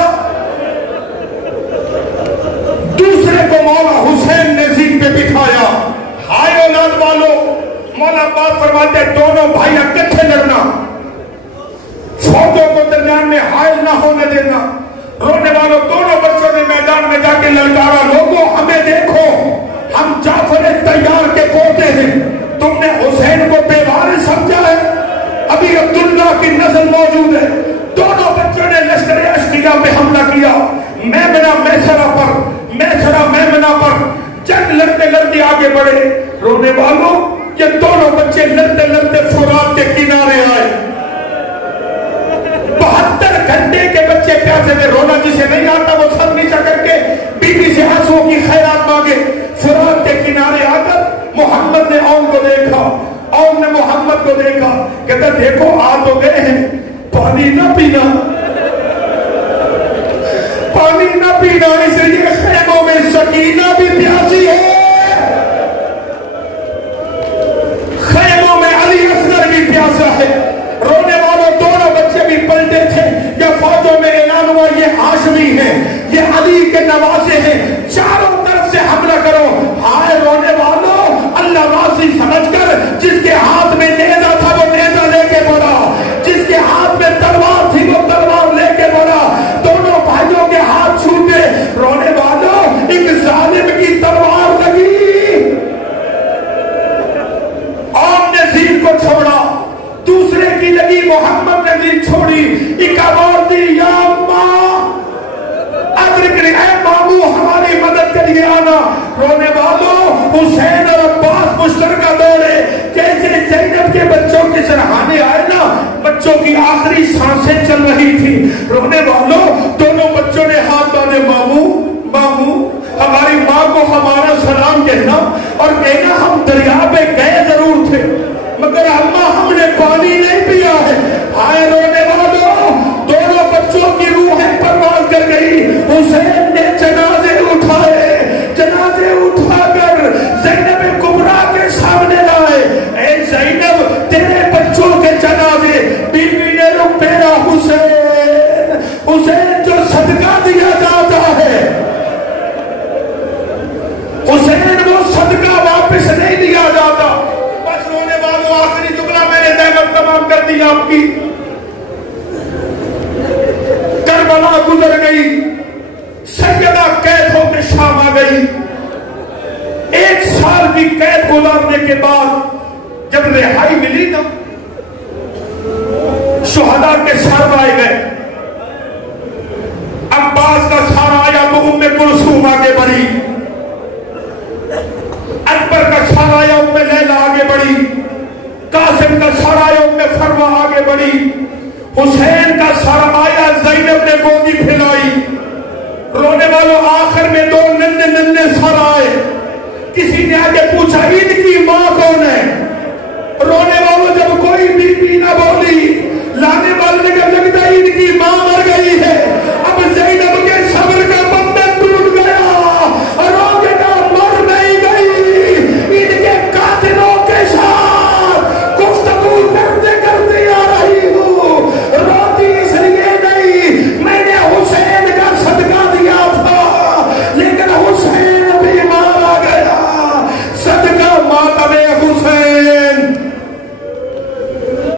دوسرے کو مولا حسین نے سیٹ پہ بٹھایا۔ ہائے اولاد والوں، مولا عباس فرماتے دونوں بھائی اکٹھے لڑنا، فوجوں کو درمیان میں حائل نہ ہونے دینا۔ رونے والوں، دونوں بچوں نے میدان میں جا کے للکارا لوگوں ہمیں دیکھو، ہم جعفر طیار کے پوتے ہیں، تم نے حسین کو بے وارث سمجھا ہے؟ ابھی عبداللہ کی نسل موجود ہے۔ دونوں بچوں نے لشکر اشقیہ پہ حملہ کیا، میمنہ میمنہ پر جنگ لڑتے لڑتے آگے بڑھے۔ رونے والوں، یہ دونوں بچے لڑتے لڑتے فرات کے کنارے آئے۔ 72 گھنٹے کے بچے پیاسے تھے، رونا جسے نہیں آتا وہ سر نیچا کر کے بی بی سے آنسوؤں کی خیرات مانگے۔ فرات کے کنارے آ کر محمد نے اون کو دیکھا، اون نے محمد کو دیکھا، کہتا دیکھو آ تو گئے ہیں، پانی نہ پینا، پانی نہ پینا، اس لیے خیموں میں سکینہ بھی پیاسی ہے، خیموں میں علی اصغر بھی پیاسا ہے۔ رونے والوں، دونوں بچے بھی پلٹے تھے، یا فوجوں میں اعلان ہوا یہ ہاشمی ہیں، یہ علی کے نواسے ہیں، چاروں طرف سے حملہ کرو۔ ہائے رونے والوں، اللہ واسی سمجھ کر جس کے ہاتھ میں نیزہ تھا وہ نیزہ لے کے بڑھا، جس کے ہاتھ میں تلوار تھی وہ تلوار لے کے بڑھا، دونوں بھائیوں کے ہاتھ چھوٹے۔ رونے والوں، ایک ظالم کی تلوار لگی، اور نے زیر کو چھوڑا، دوسرے کی لگی، محمد نے زیر چھوڑی، ایک آواز دی یا ماں ادرکنی، اے مامو ہماری مدد کے لیے آنا۔ رونے والوں، حسین اور عباس مشترکہ دوڑے، جیسے زینب کے بچوں کے سرحانے آئے نا، بچوں کی آخری سانسیں چل رہی تھی۔ رونے والوں، دونوں بچوں نے ہاتھ باندھے، مامو مامو ہماری ماں کو ہمارا سلام کہنا، اور کہنا ہم دریا پہ گئے ضرور تھے مگر اماں ہم نے پانی نہیں پیا ہے۔ ہائے رونے والوں، دونوں بچوں کی روحیں پرواز کر گئی۔ حسین نے جنازے اٹھائے، جنازے اٹھا کر زینب کبریٰ کے سامنے لائے۔ اے زینب، تیرے بچوں کے جنازے، بیوی نے رخ پھیرا، حسین حسین جو صدقہ دیا جاتا ہے، حسین وہ صدقہ واپس نہیں دیا جاتا۔ بس رونے والوں، آخری جملہ میں نے دعوت تمام کر دی آپ کی۔ کربلا گزر گئی، سیدہ قید ہو کے شام آ گئی۔ 1 سال کی قید گزارنے کے بعد جب رہائی ملی نا، شہداء کے سر آئے گئے، عباس کا سارا آیا تو ام کلثوم آگے بڑھی، اکبر کا سارا آیا ام لیلا آگے بڑھی، قاسم کا سارا آیا ام فروا آگے بڑھی، حسین کا سارا آیا زینب نے گودی پھیلائی۔ رونے والوں، آخر میں 2 ننھے سارا آئے، کسی نے آگے پوچھا ان کی ماں کون ہے؟ رونے والوں، جب کوئی بی بی نہ بولی، لانے والے نے کہا لگتا ان کی ماں